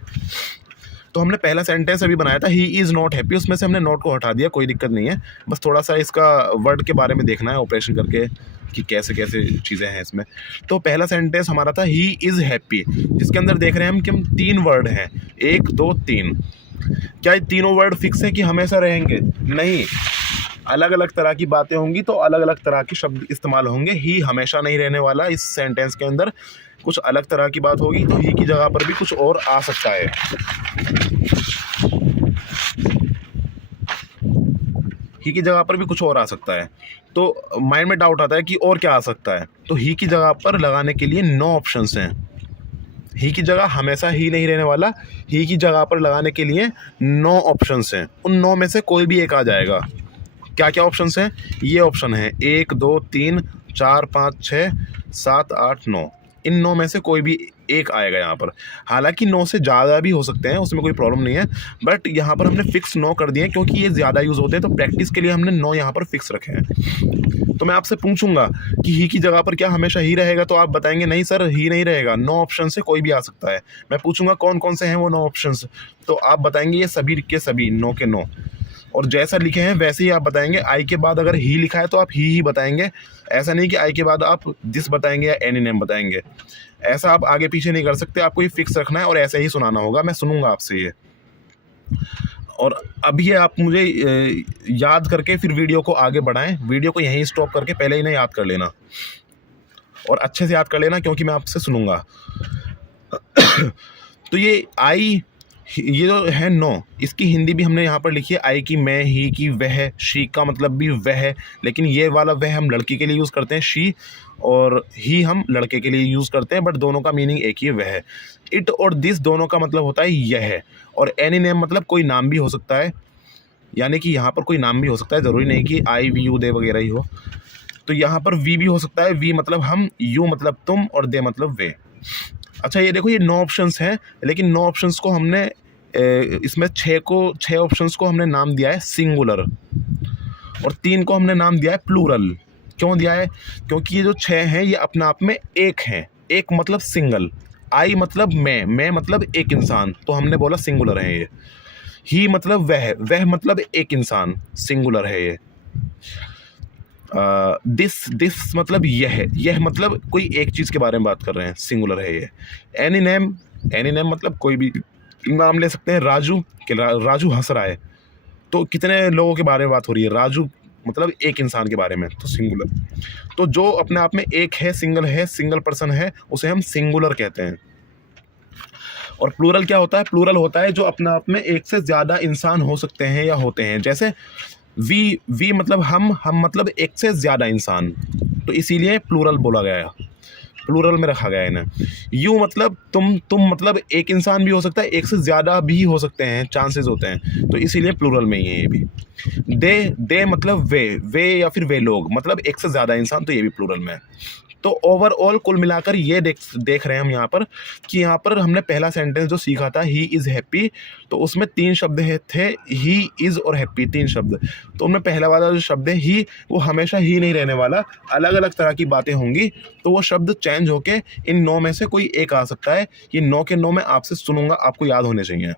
तो हमने पहला सेंटेंस अभी बनाया था, ही इज़ नॉट हैप्पी, उसमें से हमने नोट को हटा दिया, कोई दिक्कत नहीं है। बस थोड़ा सा इसका वर्ड के बारे में देखना है ऑपरेशन करके कि कैसे कैसे चीज़ें हैं इसमें। तो पहला सेंटेंस हमारा था ही इज़ हैप्पी, जिसके अंदर देख रहे हैं हम कि हम 3 वर्ड हैं, 1, 2, 3। क्या ये तीनों वर्ड फिक्स हैं कि हमेशा रहेंगे? नहीं, अलग अलग तरह की बातें होंगी तो अलग अलग तरह के शब्द इस्तेमाल होंगे। ही हमेशा नहीं रहने वाला, इस सेंटेंस के अंदर कुछ अलग तरह की बात होगी, तो ही की जगह पर भी कुछ और आ सकता है। ही की जगह पर भी कुछ और आ सकता है। तो माइंड में डाउट आता है कि और क्या आ सकता है, तो ही की जगह पर लगाने के लिए 9 ऑप्शंस हैं। ही की जगह हमेशा ही नहीं रहने वाला, ही की जगह पर लगाने के लिए 9 ऑप्शंस हैं। उन 9 में से कोई भी एक आ जाएगा। क्या क्या ऑप्शंस हैं? ये ऑप्शन है 1, 2, 3, 4, 5, 6, 7, 8, 9। इन 9 में से कोई भी एक आएगा यहाँ पर। हालांकि 9 से ज़्यादा भी हो सकते हैं, उसमें कोई प्रॉब्लम नहीं है, बट यहाँ पर हमने फिक्स 9 कर दिए हैं क्योंकि ये ज़्यादा यूज़ होते हैं, तो प्रैक्टिस के लिए हमने 9 यहाँ पर फिक्स रखे हैं। तो मैं आपसे पूछूंगा कि ही की जगह पर क्या हमेशा ही रहेगा, तो आप बताएंगे नहीं सर ही नहीं रहेगा, 9 ऑप्शन से कोई भी आ सकता है। मैं पूछूंगा कौन कौन से हैं वो 9 ऑप्शन, तो आप बताएंगे ये सभी के सभी 9 के 9, और जैसा लिखे हैं वैसे ही आप बताएंगे। आई के बाद अगर ही लिखा है तो आप ही बताएंगे, ऐसा नहीं कि आई के बाद आप दिस बताएंगे या एनी नेम बताएंगे। ऐसा आप आगे पीछे नहीं कर सकते, आपको ये फिक्स रखना है और ऐसे ही सुनाना होगा। मैं सुनूंगा आपसे ये, और अभी आप मुझे याद करके फिर वीडियो को आगे बढ़ाएं। वीडियो को यहीं स्टॉप करके पहले ही ना याद कर लेना, और अच्छे से याद कर लेना क्योंकि मैं आपसे सुनूंगा। तो ये आई, ये जो है 9, इसकी हिंदी भी हमने यहाँ पर लिखी है आई की मैं, ही की वह, शी का मतलब भी वह, लेकिन ये वाला वह हम लड़की के लिए यूज़ करते हैं शी, और ही हम लड़के के लिए यूज़ करते हैं, बट दोनों का मीनिंग एक ही है वह। इट और दिस दोनों का मतलब होता है यह, और एनी नेम मतलब कोई नाम भी हो सकता है, यानी कि यहाँ पर कोई नाम भी हो सकता है, ज़रूरी नहीं कि आई वी यू दे वगैरह ही हो। तो यहाँ पर वी भी हो सकता है, वी मतलब हम, यू मतलब तुम, और दे मतलब वे। अच्छा ये देखो, ये 9 ऑप्शंस हैं, लेकिन 9 ऑप्शंस को हमने इसमें 6 ऑप्शंस को हमने नाम दिया है सिंगुलर, और 3 को हमने नाम दिया है प्लूरल। क्यों दिया है? क्योंकि ये जो 6 हैं ये अपने आप में एक हैं। एक मतलब सिंगल, आई मतलब मैं मतलब एक इंसान, तो हमने बोला सिंगुलर है ये। ही मतलब वह मतलब एक इंसान, सिंगुलर है ये। दिस मतलब यह मतलब कोई एक चीज़ के बारे में बात कर रहे हैं, सिंगुलर है ये। एनी नेम मतलब कोई भी नाम ले सकते हैं। राजू कि राजू हंस रहा है, तो कितने लोगों के बारे में बात हो रही है? राजू मतलब एक इंसान के बारे में, तो सिंगुलर। तो जो अपने आप में एक है, सिंगल पर्सन है, उसे हम सिंगुलर कहते हैं। और प्लूरल क्या होता है? प्लूरल होता है जो अपने आप में एक से ज़्यादा इंसान हो सकते हैं या होते हैं। जैसे वी मतलब हम मतलब एक से ज़्यादा इंसान, तो इसीलिए प्लूरल बोला गया, प्लूरल में रखा गया है इन्हें। यू मतलब तुम मतलब एक इंसान भी हो सकता है, एक से ज़्यादा भी हो सकते हैं, चांसेस होते हैं, तो इसीलिए प्लूरल में ही है ये भी। दे मतलब वे या फिर वे लोग, मतलब एक से ज़्यादा इंसान, तो ये भी प्लूरल में है। तो ओवरऑल कुल मिलाकर ये देख रहे हैं हम यहाँ पर कि यहाँ पर हमने पहला सेंटेंस जो सीखा था ही इज़ हैप्पी, तो उसमें 3 शब्द थे, ही इज़ और हैप्पी, 3 शब्द। तो हमने पहला वाला जो शब्द है ही, वो हमेशा ही नहीं रहने वाला, अलग अलग तरह की बातें होंगी, तो वो शब्द चेंज होके इन 9 में से कोई एक आ सकता है। ये 9 के 9 मैं आपसे सुनूंगा, आपको याद होने चाहिए।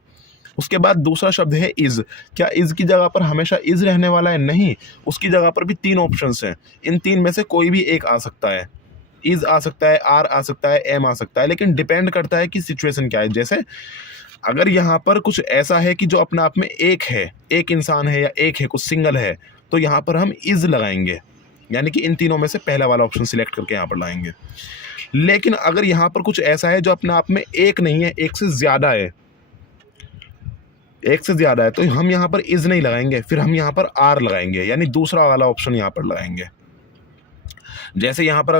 उसके बाद दूसरा शब्द है इज़। क्या इज़ की जगह पर हमेशा इज़ रहने वाला है? नहीं, उसकी जगह पर भी 3 ऑप्शंस हैं, इन 3 में से कोई भी एक आ सकता है। इज़ आ सकता है, आर आ सकता है, एम आ सकता है, लेकिन डिपेंड करता है कि सिचुएशन क्या है। जैसे अगर यहाँ पर कुछ ऐसा है कि जो अपने आप में एक है, एक इंसान है या एक है, कुछ सिंगल है, तो यहाँ पर हम इज़ लगाएंगे, यानी कि इन तीनों में से पहला वाला ऑप्शन सिलेक्ट करके यहाँ पर लाएंगे। लेकिन अगर यहाँ पर कुछ ऐसा है जो अपने आप में एक नहीं है, एक से ज़्यादा है, तो हम यहाँ पर इज़ नहीं लगाएंगे, फिर हम यहाँ पर आर लगाएंगे, यानी दूसरा वाला ऑप्शन यहाँ पर लगाएंगे। जैसे यहाँ पर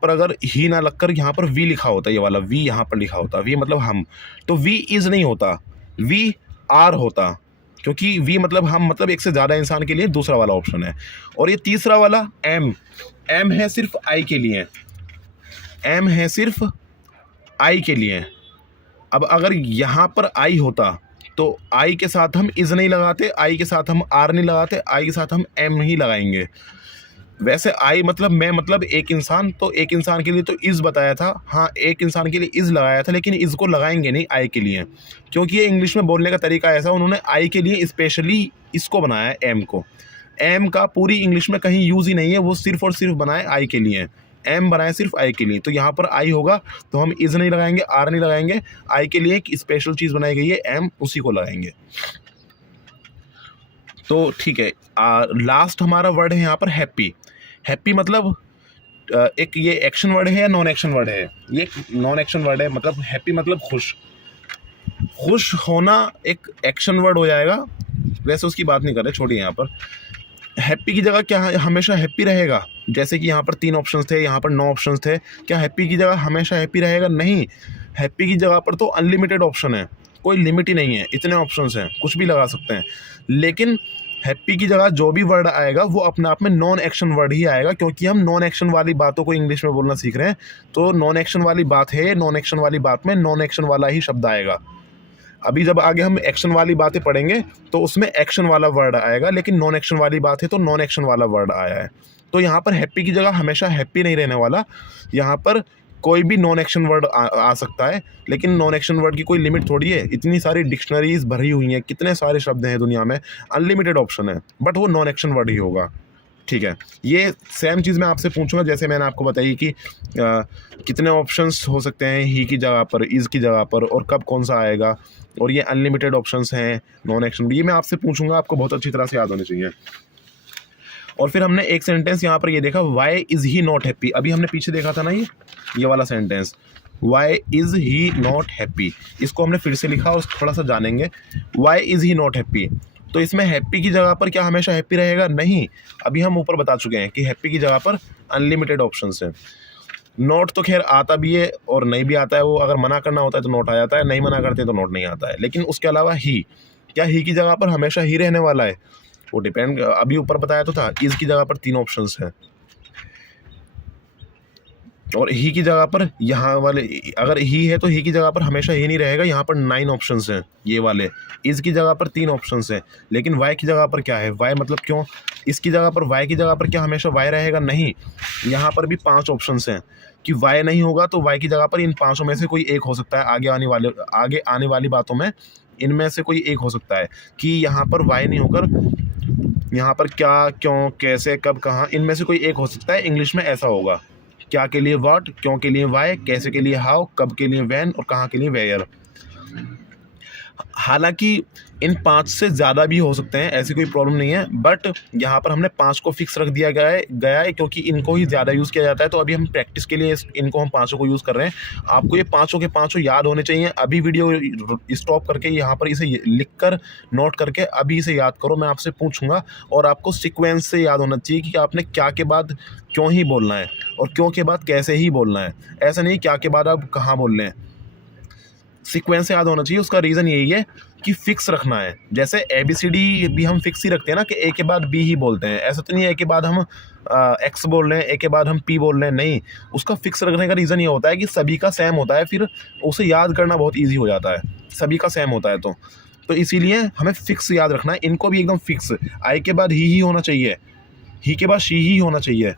अगर ही ना लगकर यहाँ पर वी लिखा होता, ये वाला वी यहाँ पर लिखा होता, वी मतलब हम, तो वी इज़ नहीं होता, वी आर होता, क्योंकक्योंकि वी मतलब हम मतलब एक से ज़्यादा इंसान के लिए दूसरा वाला ऑप्शन है। और ये तीसरा वाला एम है सिर्फ आई के लिए, एम है सिर्फ आई के लिए। अब अगर यहाँ पर आई होता तो आई के साथ हम इज़ नहीं लगाते, आई के साथ हम आर नहीं लगाते, आई के साथ हम एम ही लगाएंगे। वैसे आई मतलब मैं मतलब एक इंसान, तो एक इंसान के लिए तो इज़ बताया था, हाँ एक इंसान के लिए इज़ लगाया था, लेकिन इज़ को लगाएंगे नहीं आई के लिए, क्योंकि ये इंग्लिश में बोलने का तरीका ऐसा, उन्होंने आई के लिए स्पेशली इसको बनाया है, एम को। एम का पूरी इंग्लिश में कहीं यूज़ ही नहीं है, वो सिर्फ और सिर्फ बनाए आई के लिए, एम बनाए सिर्फ आई के लिए। तो यहाँ पर आई होगा तो हम इज़ नहीं लगाएंगे, आर नहीं लगाएंगे, आई के लिए एक स्पेशल चीज़ बनाई गई है एम, उसी को लगाएंगे। तो ठीक है, लास्ट हमारा वर्ड है यहाँ पर हैप्पी। हैप्पी मतलब एक ये एक्शन वर्ड है या नॉन एक्शन वर्ड है? ये नॉन एक्शन वर्ड है, मतलब हैप्पी मतलब खुश। खुश होना एक एक्शन वर्ड हो जाएगा, वैसे उसकी बात नहीं कर रहे, छोड़िए। यहाँ पर हैप्पी की जगह क्या हमेशा हैप्पी रहेगा? जैसे कि यहाँ पर 3 ऑप्शंस थे, यहाँ पर 9 ऑप्शंस थे, क्या हैप्पी की जगह हमेशा हैप्पी रहेगा? नहीं, हैप्पी की जगह पर तो अनलिमिटेड ऑप्शन है, कोई लिमिट ही नहीं है, इतने ऑप्शंस हैं, कुछ भी लगा सकते हैं। लेकिन हैप्पी की जगह जो भी वर्ड आएगा वो अपने आप में नॉन एक्शन वर्ड ही आएगा, क्योंकि हम नॉन एक्शन वाली बातों को इंग्लिश में बोलना सीख रहे हैं। तो नॉन एक्शन वाली बात है, नॉन एक्शन वाली बात में नॉन एक्शन वाला ही शब्द आएगा। अभी जब आगे हम एक्शन वाली बातें पढ़ेंगे तो उसमें एक्शन वाला वर्ड आएगा, लेकिन नॉन एक्शन वाली बात है तो नॉन एक्शन वाला वर्ड आया है। तो यहाँ पर हैप्पी की जगह हमेशा हैप्पी नहीं रहने वाला, यहाँ पर कोई भी नॉन एक्शन वर्ड आ सकता है। लेकिन नॉन एक्शन वर्ड की कोई लिमिट थोड़ी है, इतनी सारी डिक्शनरीज भरी हुई हैं, कितने सारे शब्द हैं दुनिया में, अनलिमिटेड ऑप्शन है, बट वो नॉन एक्शन वर्ड ही होगा। ठीक है, ये सेम चीज़ मैं आपसे पूछूंगा जैसे मैंने आपको बताई कि कितने ऑप्शंस हो सकते हैं ही की जगह पर, इज़ की जगह पर, और कब कौन सा आएगा, और ये अनलिमिटेड ऑप्शंस हैं नॉन एक्शन, ये मैं आपसे पूछूंगा, आपको बहुत अच्छी तरह से याद होने चाहिए। और फिर हमने एक सेंटेंस यहाँ पर ये देखा, why is he not happy. अभी हमने पीछे देखा था ना ये वाला sentence, why is he not happy, इसको हमने फिर से लिखा और थोड़ा सा जानेंगे। Why is he not happy, तो इसमें हैप्पी की जगह पर क्या हमेशा हैप्पी रहेगा? नहीं, अभी हम ऊपर बता चुके हैं कि हैप्पी की जगह पर अनलिमिटेड ऑप्शंस हैं। नोट तो खैर आता भी है और नहीं भी आता है, वो अगर मना करना होता है तो नोट आ जाता है, नहीं मना करते तो नोट नहीं आता है। लेकिन उसके अलावा ही, क्या ही की जगह पर हमेशा ही रहने वाला है? वो डिपेंड, अभी ऊपर बताया तो था, इज़ की जगह पर 3 ऑप्शंस हैं, और ही की जगह पर यहाँ वाले, अगर ही है तो ही की जगह पर हमेशा ही नहीं रहेगा, यहाँ पर 9 ऑप्शंस हैं ये वाले। इज़ की जगह पर 3 ऑप्शंस हैं, लेकिन वाई की जगह पर क्या है? वाई मतलब क्यों? इसकी जगह पर, वाई की जगह पर क्या हमेशा वाई रहेगा? नहीं, यहाँ पर भी 5 ऑप्शंस हैं कि वाई नहीं होगा तो वाई की जगह पर इन 5 में से कोई एक हो सकता है। आगे आने वाली बातों में इनमें से कोई एक हो सकता है कि यहाँ पर वाई नहीं होकर यहाँ पर क्या, क्यों, कैसे, कब, कहाँ, इनमें से कोई एक हो सकता है। इंग्लिश में ऐसा होगा, क्या के लिए व्हाट, क्यों के लिए वाई, कैसे के लिए हाउ, कब के लिए व्हेन, और कहाँ के लिए वेयर। हालांकि इन 5 से ज़्यादा भी हो सकते हैं, ऐसी कोई प्रॉब्लम नहीं है, बट यहाँ पर हमने 5 को फिक्स रख दिया गया है क्योंकि इनको ही ज़्यादा यूज़ किया जाता है। तो अभी हम प्रैक्टिस के लिए इनको हम 5 को यूज़ कर रहे हैं। आपको ये 5 के 5 याद होने चाहिए। अभी वीडियो स्टॉप करके यहाँ पर इसे लिख कर नोट करके अभी इसे याद करो। मैं आपसे पूछूंगा और आपको सीक्वेंस से याद होना चाहिए कि आपने क्या के बाद क्यों ही बोलना है और क्यों के बाद कैसे ही बोलना है। ऐसा नहीं क्या के बाद आप कहाँ बोल रहे हैं, सीक्वेंस से याद होना चाहिए। उसका रीज़न यही है कि फिक्स रखना है। जैसे ABCD भी हम फिक्स ही रखते हैं ना कि ए के बाद बी ही बोलते हैं। ऐसा तो नहीं है ए के बाद हम एक्स बोल रहे हैं, ए के बाद हम पी बोल रहे हैं, नहीं। उसका फिक्स रखने का रीज़न ये होता है कि सभी का सेम होता है, फिर उसे याद करना बहुत ईजी हो जाता है, सभी का सेम होता है। तो इसीलिए हमें फिक्स याद रखना है। इनको भी एकदम फिक्स, आई के बाद ही होना चाहिए, ही के बाद शी ही होना चाहिए।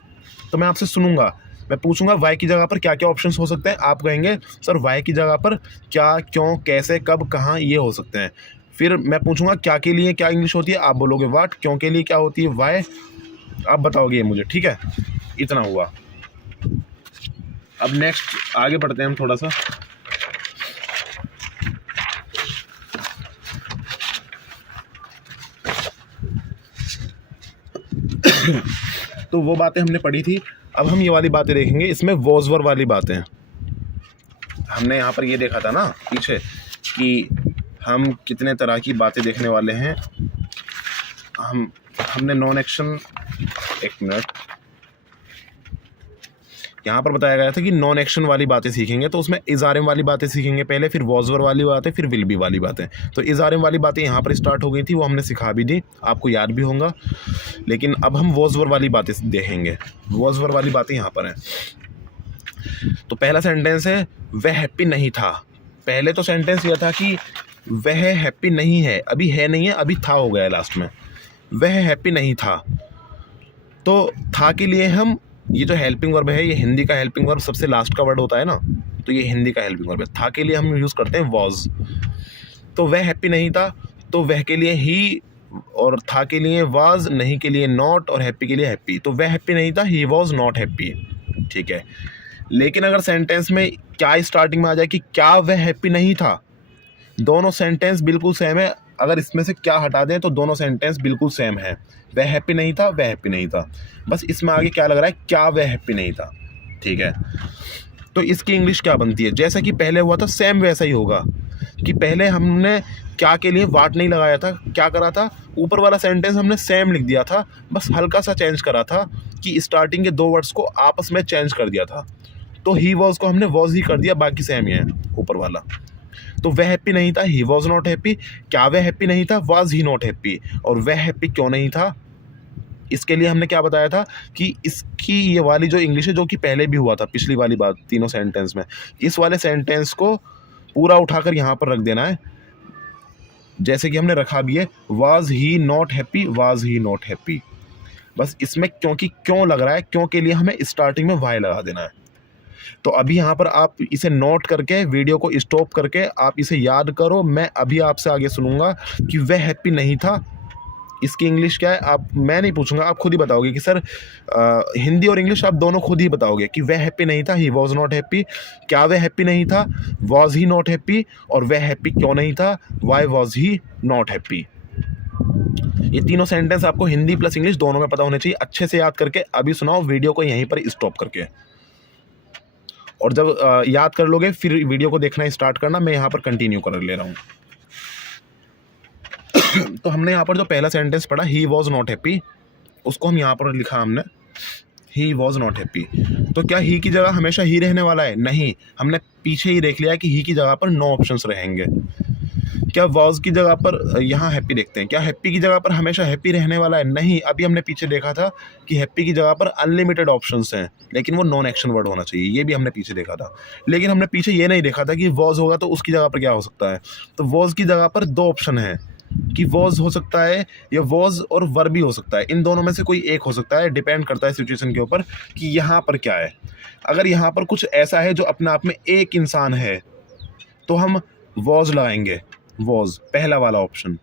तो मैं आपसे सुनूंगा, मैं पूछूंगा वाई की जगह पर क्या क्या ऑप्शंस हो सकते हैं। आप कहेंगे सर वाई की जगह पर क्या, क्यों, कैसे, कब, कहाँ, ये हो सकते हैं। फिर मैं पूछूंगा क्या के लिए क्या इंग्लिश होती है, आप बोलोगे व्हाट, क्यों के लिए क्या होती है वाई, आप बताओगे ये मुझे। ठीक है, इतना हुआ। अब नेक्स्ट आगे बढ़ते हैं हम थोड़ा सा। तो वो बातें हमने पढ़ी थी, अब हम ये वाली बातें देखेंगे। इसमें वॉज वर वाली बातें हमने यहाँ पर ये देखा था ना पीछे कि हम कितने तरह की बातें देखने वाले हैं। हमने नॉन एक्शन, एक मिनट, यहाँ पर बताया गया था कि नॉन एक्शन वाली बातें सीखेंगे। तो उसमें इज़ारिम वाली बातें सीखेंगे पहले, फिर वॉजवर वाली बातें, फिर विल बी वाली बातें। तो इज़ारिम वाली बातें यहाँ पर स्टार्ट हो गई थी, वो हमने सिखा भी दी, आपको याद भी होगा। लेकिन अब हम वॉजवर वाली बातें देखेंगे। वॉजवर वाली बातें यहाँ पर हैं। तो पहला सेंटेंस है वह हैप्पी नहीं था। पहले तो सेंटेंस यह था कि वह हैप्पी नहीं है, अभी है नहीं है, अभी था हो गया लास्ट में। वह हैप्पी नहीं था, तो था के लिए हम, ये जो हेल्पिंग वर्ब है, ये हिंदी का हेल्पिंग वर्ब सबसे लास्ट का वर्ड होता है ना, तो ये हिंदी का हेल्पिंग वर्ब है। था के लिए हम यूज़ करते हैं वॉज। तो वह हैप्पी नहीं था, तो वह के लिए ही, और था के लिए वाज, नहीं के लिए नॉट, और हैप्पी के लिए हैप्पी। तो वह हैप्पी नहीं था, ही वॉज नॉट हैप्पी। ठीक है, लेकिन अगर सेंटेंस में क्या स्टार्टिंग में आ जाए कि क्या वह हैप्पी नहीं था, दोनों सेंटेंस बिल्कुल सेम है। अगर इसमें से क्या हटा दें तो दोनों सेंटेंस बिल्कुल सेम है। वह हैप्पी नहीं था, वह हैप्पी नहीं था, बस इसमें आगे क्या लग रहा है, क्या वह हैप्पी नहीं था। ठीक है, तो इसकी इंग्लिश क्या बनती है? जैसा कि पहले हुआ था सेम वैसा ही होगा कि पहले हमने क्या के लिए वाट नहीं लगाया था, क्या करा था, ऊपर वाला सेंटेंस हमने सेम लिख दिया था, बस हल्का सा चेंज करा था कि स्टार्टिंग के 2 वर्ड्स को आपस में चेंज कर दिया था। तो ही वॉज को हमने वॉज ही कर दिया, बाकी सेम ही है ऊपर वाला। तो वह हैप्पी नहीं था, ही वॉज नॉट हैप्पी। क्या वह हैप्पी नहीं था, वाज ही नॉट हैप्पी। और वह हैप्पी क्यों नहीं था, इसके लिए हमने क्या बताया था कि इसकी ये वाली जो इंग्लिश है, जो कि पहले भी हुआ था पिछली वाली बात तीनों सेंटेंस में, इस वाले सेंटेंस को पूरा उठाकर यहाँ पर रख देना है, जैसे कि हमने रखा भी है, was he not happy, was he not happy. बस इसमें क्योंकि क्यों लग रहा है, क्यों के लिए हमें स्टार्टिंग में वाई लगा देना है। तो अभी यहाँ पर आप इसे नोट करके वीडियो को स्टॉप करके आप इसे याद करो। मैं अभी आपसे आगे सुनूंगा कि वह हैप्पी नहीं था, इसकी इंग्लिश क्या है। मैं नहीं पूछूंगा, आप खुद ही बताओगे कि सर हिंदी और इंग्लिश आप दोनों खुद ही बताओगे कि वह हैप्पी नहीं था, ही वॉज नॉट हैप्पी। क्या वह हैप्पी नहीं था, वॉज ही नॉट हैप्पी। और वह हैप्पी क्यों नहीं था, why was he not happy. ये तीनों सेंटेंस आपको हिंदी प्लस इंग्लिश दोनों में पता होने चाहिए। अच्छे से याद करके अभी सुनाओ वीडियो को यहीं पर स्टॉप करके, और जब याद कर लोगे फिर वीडियो को देखना स्टार्ट करना। मैं यहाँ पर कंटिन्यू कर ले रहा हूँ। तो हमने यहाँ पर जो पहला सेंटेंस पढ़ा, ही वॉज नॉट हैप्पी, उसको हम यहाँ पर लिखा हमने, ही वॉज नॉट हैप्पी। तो क्या ही की जगह हमेशा ही रहने वाला है? नहीं, हमने पीछे ही देख लिया कि ही की जगह पर 9 ऑप्शंस रहेंगे। क्या वॉज की जगह पर, यहाँ हैप्पी देखते हैं, क्या हैप्पी की जगह पर हमेशा हैप्पी रहने वाला है? नहीं, अभी हमने पीछे देखा था कि हैप्पी की जगह पर अनलिमिटेड ऑप्शंस हैं, लेकिन वो नॉन एक्शन वर्ड होना चाहिए, ये भी हमने पीछे देखा था। लेकिन हमने पीछे ये नहीं देखा था कि वॉज होगा तो उसकी जगह पर क्या हो सकता है। तो वॉज की जगह पर 2 ऑप्शन हैं कि वॉज हो सकता है या वॉज और वर भी हो सकता है, इन दोनों में से कोई एक हो सकता है, डिपेंड करता है सिचुएशन के ऊपर कि यहाँ पर क्या है। अगर यहाँ पर कुछ ऐसा है जो अपने आप में एक इंसान है तो हम वॉज लगाएंगे, वॉज पहला वाला ऑप्शन।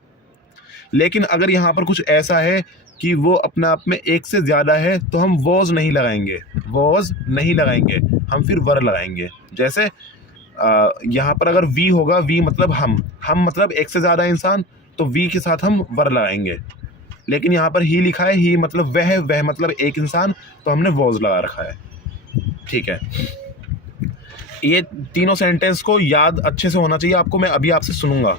लेकिन अगर यहाँ पर कुछ ऐसा है कि वो अपने आप में एक से ज़्यादा है तो हम वॉज नहीं लगाएंगे, वॉज नहीं लगाएंगे, हम फिर वर लगाएंगे। जैसे यहाँ पर अगर वी होगा, वी मतलब हम मतलब एक से ज़्यादा इंसान, तो वी के साथ हम वर लगाएंगे। लेकिन यहाँ पर ही लिखा है, ही मतलब वह मतलब एक इंसान, तो हमने वॉज लगा रखा है। ठीक है, ये तीनों सेंटेंस को याद अच्छे से होना चाहिए आपको। मैं अभी आपसे सुनूंगा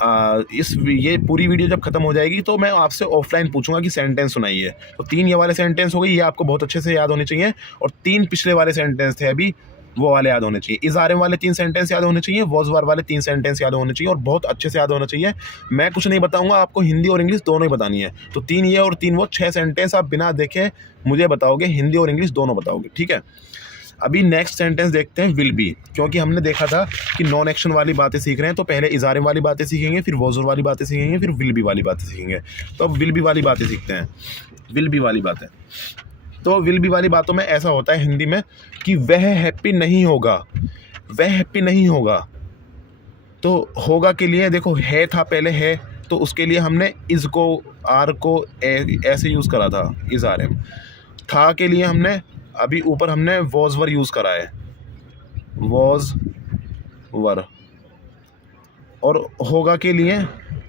ये पूरी वीडियो जब खत्म हो जाएगी तो मैं आपसे ऑफलाइन पूछूंगा कि सेंटेंस सुनाइए। तो 3 ये वाले सेंटेंस हो गए, ये आपको बहुत अच्छे से याद होने चाहिए। और 3 पिछले वाले सेंटेंस थे अभी, वो वाले याद होने चाहिए। इज़ारे वाले 3 सेंटेंस याद होने चाहिए, वॉज वर वाले 3 सेंटेंस याद होने चाहिए, और बहुत अच्छे से याद होना चाहिए। मैं कुछ नहीं बताऊंगा, आपको हिंदी और इंग्लिश दोनों ही बतानी है। तो 3 ये और 3 वो, 6 सेंटेंस आप बिना देखे मुझे बताओगे, हिंदी और इंग्लिश दोनों बताओगे। ठीक है, अभी नेक्स्ट सेंटेंस देखते हैं, विल बी। क्योंकि हमने देखा था कि नॉन एक्शन वाली बातें सीख रहे हैं, तो पहले इज़ारे वाली बातें सीखेंगे, फिर वॉज वाली बातें सीखेंगे, फिर विल बी वाली बातें सीखेंगे। तो अब विल बी वाली बातें सीखते हैं। विल बी वाली बातें, तो विल बी वाली बातों में ऐसा होता है हिंदी में कि वह हैप्पी नहीं होगा, वह हैप्पी नहीं होगा। तो होगा के लिए देखो, है था पहले है, तो उसके लिए हमने इज को, आर को ऐसे यूज़ करा था, इज आर एम। था के लिए हमने अभी ऊपर हमने वॉज वर यूज़ करा है, वॉज वर। और होगा के लिए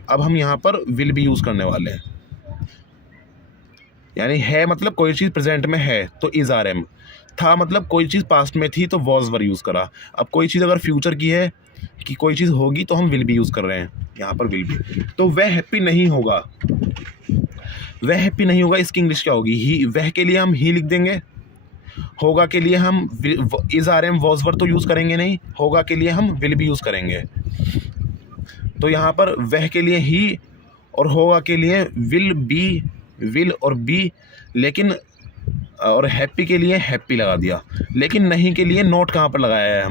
अब हम यहाँ पर विल बी यूज़ करने वाले हैं। यानी है मतलब कोई चीज़ प्रेजेंट में है तो इज आर एम, था मतलब कोई चीज़ पास्ट में थी तो वॉज वर यूज़ करा। अब कोई चीज़ अगर फ्यूचर की है कि कोई चीज़ होगी तो हम विल बी यूज़ कर रहे हैं, यहाँ पर विल बी। तो वह हैप्पी नहीं होगा, वह हैप्पी नहीं होगा, इसकी इंग्लिश क्या होगी? ही। वह के लिए हम ही लिख देंगे, होगा के लिए हम is are am was were तो यूज़ करेंगे नहीं, होगा के लिए हम विल बी यूज़ करेंगे। तो यहाँ पर वह के लिए ही और होगा के लिए विल बी, विल और बी। लेकिन और हैप्पी के लिए हैप्पी लगा दिया। लेकिन नहीं के लिए नोट कहाँ पर लगाया है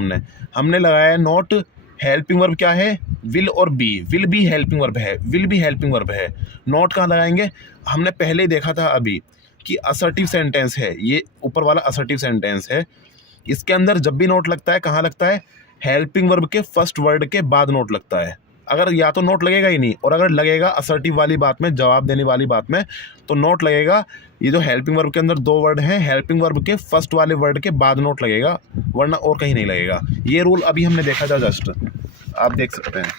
हमने लगाया है नोट। हेल्पिंग वर्ब क्या है? विल और be. Will be helping verb है, विल बी हेल्पिंग वर्ब है। नोट कहाँ लगाएंगे? हमने पहले ही देखा था अभी कि असर्टिव सेंटेंस है, ये ऊपर वाला असर्टिव सेंटेंस है। इसके अंदर जब भी नोट लगता है कहाँ लगता है? हेल्पिंग वर्ब के फर्स्ट वर्ड के बाद नोट लगता है। अगर या तो नोट लगेगा ही नहीं, और अगर लगेगा असर्टिव वाली बात में, जवाब देने वाली बात में, तो नोट लगेगा। ये जो हेल्पिंग वर्ब के अंदर 2 वर्ड हैं, हेल्पिंग वर्ब के फर्स्ट वाले वर्ड के बाद नोट लगेगा, वरना और कहीं नहीं लगेगा। ये रूल अभी हमने देखा था, जस्ट आप देख सकते हैं।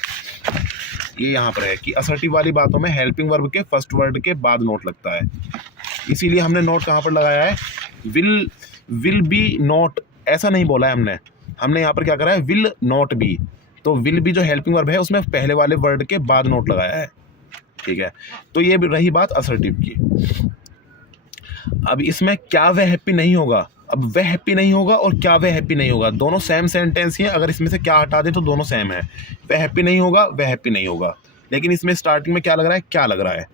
ये यहाँ पर है कि असर्टिव वाली बातों में हेल्पिंग वर्ब के फर्स्ट वर्ड के बाद नोट लगता है। इसीलिए हमने नोट कहाँ पर लगाया है? विल बी नॉट, ऐसा नहीं बोला है हमने यहाँ पर क्या करा है? Will not B. तो विल बी जो हेल्पिंग वर्ब है उसमें पहले वाले वर्ड के बाद नोट लगाया है। ठीक है, तो ये रही बात असर्टिव की। अब इसमें क्या वह हैप्पी नहीं होगा? अब वह हैप्पी नहीं होगा और क्या वह हैप्पी नहीं होगा, दोनों सेम सेंटेंस ही है। अगर इसमें से क्या हटा दें तो दोनों सेम है। वह हैप्पी नहीं होगा, वह हैप्पी नहीं होगा। लेकिन इसमें स्टार्टिंग में क्या लग रहा है, क्या लग रहा है।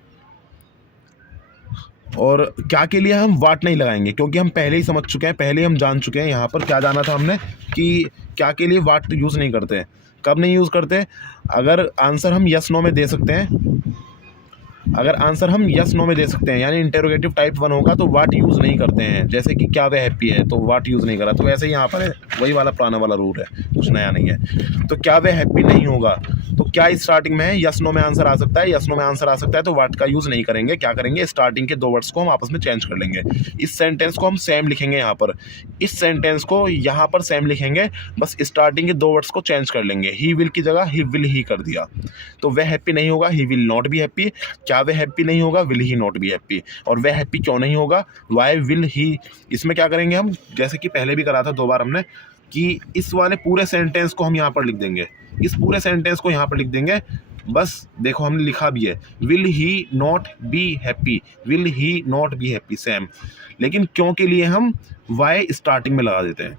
और क्या के लिए हम वाट नहीं लगाएंगे, क्योंकि हम पहले ही समझ चुके हैं, पहले हम जान चुके हैं यहाँ पर क्या जाना था हमने, कि क्या के लिए वाट यूज़ नहीं करते। कब नहीं यूज़ करते, अगर आंसर हम यस नो में दे सकते हैं, अगर आंसर हम यस नो में दे सकते हैं, यानी इंटेरोगेटिव टाइप 1 होगा तो वाट यूज़ नहीं करते हैं। जैसे कि क्या वह हैप्पी है, तो वाट यूज़ नहीं करा। तो वैसे ही यहाँ पर है, वही वाला पुराना वाला रूल है, कुछ नया नहीं है। तो क्या वह हैप्पी नहीं होगा, तो क्या स्टार्टिंग में है, यस नो में आंसर आ सकता है, यस नो में आंसर आ सकता है, तो वाट का यूज़ नहीं करेंगे। क्या करेंगे, स्टार्टिंग के 2 वर्ड्स को हम आपस में चेंज कर लेंगे। इस सेंटेंस को हम सेम लिखेंगे यहाँ पर, इस सेंटेंस को यहाँ पर सेम लिखेंगे, बस स्टार्टिंग के 2 वर्ड्स को चेंज कर लेंगे। ही विल की जगह ही विल ही कर दिया। तो वह हैप्पी नहीं होगा, ही विल नॉट बी हैप्पी। क्या वह हैप्पी नहीं होगा, will he not be happy. और वह हैप्पी क्यों नहीं होगा, वाई विल ही। इसमें क्या करेंगे हम, जैसे कि पहले भी करा था 2 बार हमने, कि इस वाले पूरे सेंटेंस को हम यहाँ पर लिख देंगे, इस पूरे सेंटेंस को यहाँ पर लिख देंगे। बस देखो हमने लिखा भी है, will he not be happy, will he not be happy, same. लेकिन क्यों के लिए हम वाई स्टार्टिंग में लगा देते हैं।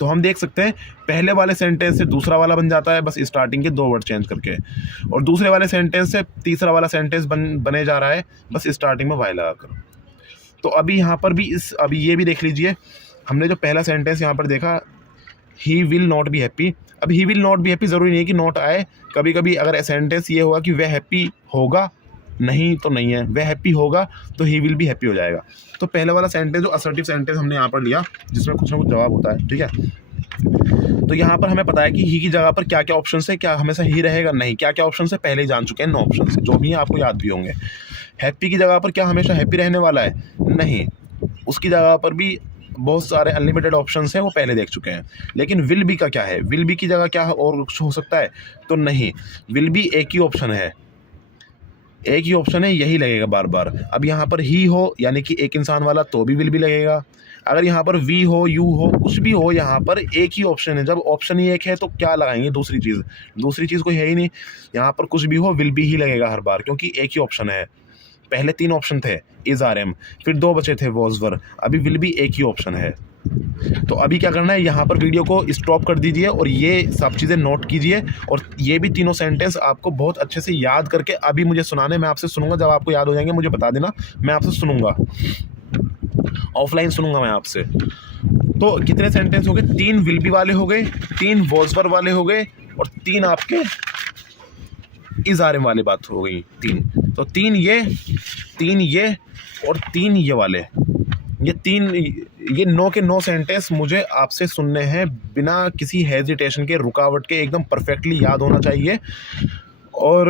तो हम देख सकते हैं पहले वाले सेंटेंस से दूसरा वाला बन जाता है, बस स्टार्टिंग के 2 वर्ड चेंज करके, और दूसरे वाले सेंटेंस से तीसरा वाला सेंटेंस बने जा रहा है, बस स्टार्टिंग में वाई लगाकर। तो अभी यहाँ पर भी अभी ये भी देख लीजिए, हमने जो पहला सेंटेंस यहाँ पर देखा, he will not be happy. अब he will not be happy ज़रूरी नहीं है कि नॉट आए, कभी कभी अगर सेंटेंस ये होगा कि वह हैप्पी होगा, नहीं तो नहीं है, वह हैप्पी होगा तो ही विल भी हैप्पी हो जाएगा। तो पहले वाला सेंटेंस जो असर्टिव सेंटेंस हमने यहाँ पर लिया, जिसमें कुछ ना कुछ जवाब होता है, ठीक है। तो यहाँ पर हमें पता है कि ही की जगह पर क्या क्या ऑप्शन है, क्या हमेशा ही रहेगा, नहीं, क्या क्या ऑप्शन है पहले ही जान चुके हैं, 9 ऑप्शन है, जो भी हैं आपको याद भी होंगे। हैप्पी की जगह पर क्या हमेशा हैप्पी रहने वाला है, नहीं, उसकी जगह पर भी बहुत सारे अनलिमिटेड ऑप्शंस हैं, वो पहले देख चुके हैं। लेकिन विल बी का क्या है, विल बी की जगह क्या और कुछ हो सकता है, तो नहीं, विल बी एक ही ऑप्शन है, एक ही ऑप्शन है, यही लगेगा बार बार। अब यहाँ पर ही हो यानी कि एक इंसान वाला, तो भी विल बी लगेगा। अगर यहाँ पर वी हो, यू हो, कुछ भी हो, यहाँ पर एक ही ऑप्शन है। जब ऑप्शन ही एक है तो क्या लगाएंगे दूसरी चीज़ कोई है ही नहीं। यहाँ पर कुछ भी हो, विल बी ही लगेगा हर बार, क्योंकि एक ही ऑप्शन है। पहले 3 ऑप्शन थे, इज आर एम, फिर 2 बचे थे, वॉज वर, अभी विल बी एक ही ऑप्शन है। तो अभी क्या करना है, यहाँ पर वीडियो को स्टॉप कर दीजिए और ये सब चीज़ें नोट कीजिए, और ये भी तीनों सेंटेंस आपको बहुत अच्छे से याद करके अभी मुझे सुनाने, मैं आपसे सुनूंगा। जब आपको याद हो जाएंगे मुझे बता देना, मैं आपसे सुनूंगा, ऑफलाइन सुनूंगा मैं आपसे। तो कितने सेंटेंस हो गए, 3 विल बी वाले हो गए, 3 वॉज वर वाले हो गए, और 3 आपके इज आर एम वाले बात हो गई। 3 तो 3 ये और 3 ये वाले, ये 9 के 9 सेंटेंस मुझे आपसे सुनने हैं, बिना किसी हेजिटेशन के, रुकावट के, एकदम परफेक्टली याद होना चाहिए। और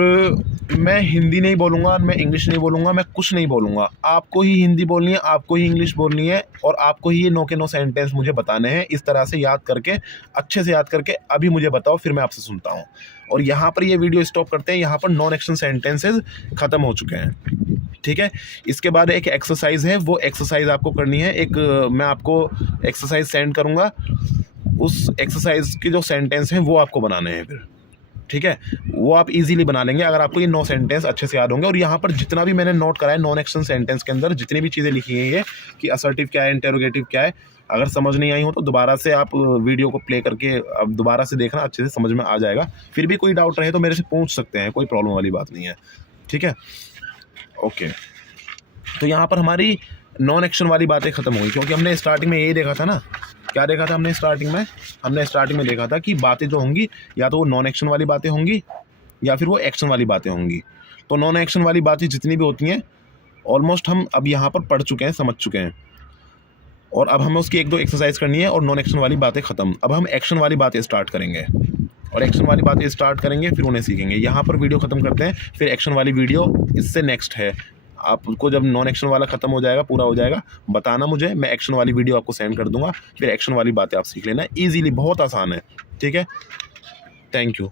मैं हिंदी नहीं बोलूँगा, मैं इंग्लिश नहीं बोलूँगा, मैं कुछ नहीं बोलूँगा, आपको ही हिंदी बोलनी है, आपको ही इंग्लिश बोलनी है, और आपको ही ये 9 के 9 सेंटेंस मुझे बताने हैं। इस तरह से याद करके, अच्छे से याद करके अभी मुझे बताओ, फिर मैं आपसे सुनता हूँ। और यहाँ पर ये वीडियो स्टॉप करते हैं, यहाँ पर नॉन एक्शन सेंटेंसेज ख़त्म हो चुके हैं, ठीक है। इसके बाद एक एक्सरसाइज है, वो एक्सरसाइज आपको करनी है। मैं आपको एक्सरसाइज सेंड करूँगा, उस एक्सरसाइज के जो सेंटेंस हैं वो आपको बनाने हैं फिर, ठीक है। वो आप इजीली बना लेंगे अगर आपको ये 9 सेंटेंस अच्छे से याद होंगे। और यहाँ पर जितना भी मैंने नोट करा है नॉन एक्शन सेंटेंस के अंदर, जितनी भी चीज़ें लिखी हैं, ये कि असर्टिव क्या है, इंटेरोगेटिव क्या है, अगर समझ नहीं आई हो तो दोबारा से आप वीडियो को प्ले करके अब दोबारा से देखना, अच्छे से समझ में आ जाएगा। फिर भी कोई डाउट रहे तो मेरे से पूछ सकते हैं, कोई प्रॉब्लम वाली बात नहीं है, ठीक है, ओके। तो यहाँ पर हमारी नॉन एक्शन वाली बातें ख़त्म हो गई, क्योंकि हमने स्टार्टिंग में यही देखा था ना, क्या देखा था हमने स्टार्टिंग में देखा था कि बातें जो होंगी या तो वो नॉन एक्शन वाली बातें होंगी या फिर वो एक्शन वाली बातें होंगी। तो नॉन एक्शन वाली बातें जितनी भी होती हैं ऑलमोस्ट हम अब यहाँ पर पढ़ चुके हैं, समझ चुके हैं, और अब हमें उसकी 1-2 एक्सरसाइज करनी है, और नॉन एक्शन वाली बातें ख़त्म। अब हम एक्शन वाली बातें स्टार्ट करेंगे, और एक्शन वाली बातें स्टार्ट करेंगे, फिर उन्हें सीखेंगे। यहाँ पर वीडियो ख़त्म करते हैं, फिर एक्शन वाली वीडियो इससे नेक्स्ट है। आपको जब नॉन एक्शन वाला ख़त्म हो जाएगा, पूरा हो जाएगा, बताना मुझे, मैं एक्शन वाली वीडियो आपको सेंड कर दूंगा, फिर एक्शन वाली बातें आप सीख लेना, ईजीली, बहुत आसान है, ठीक है। Thank you.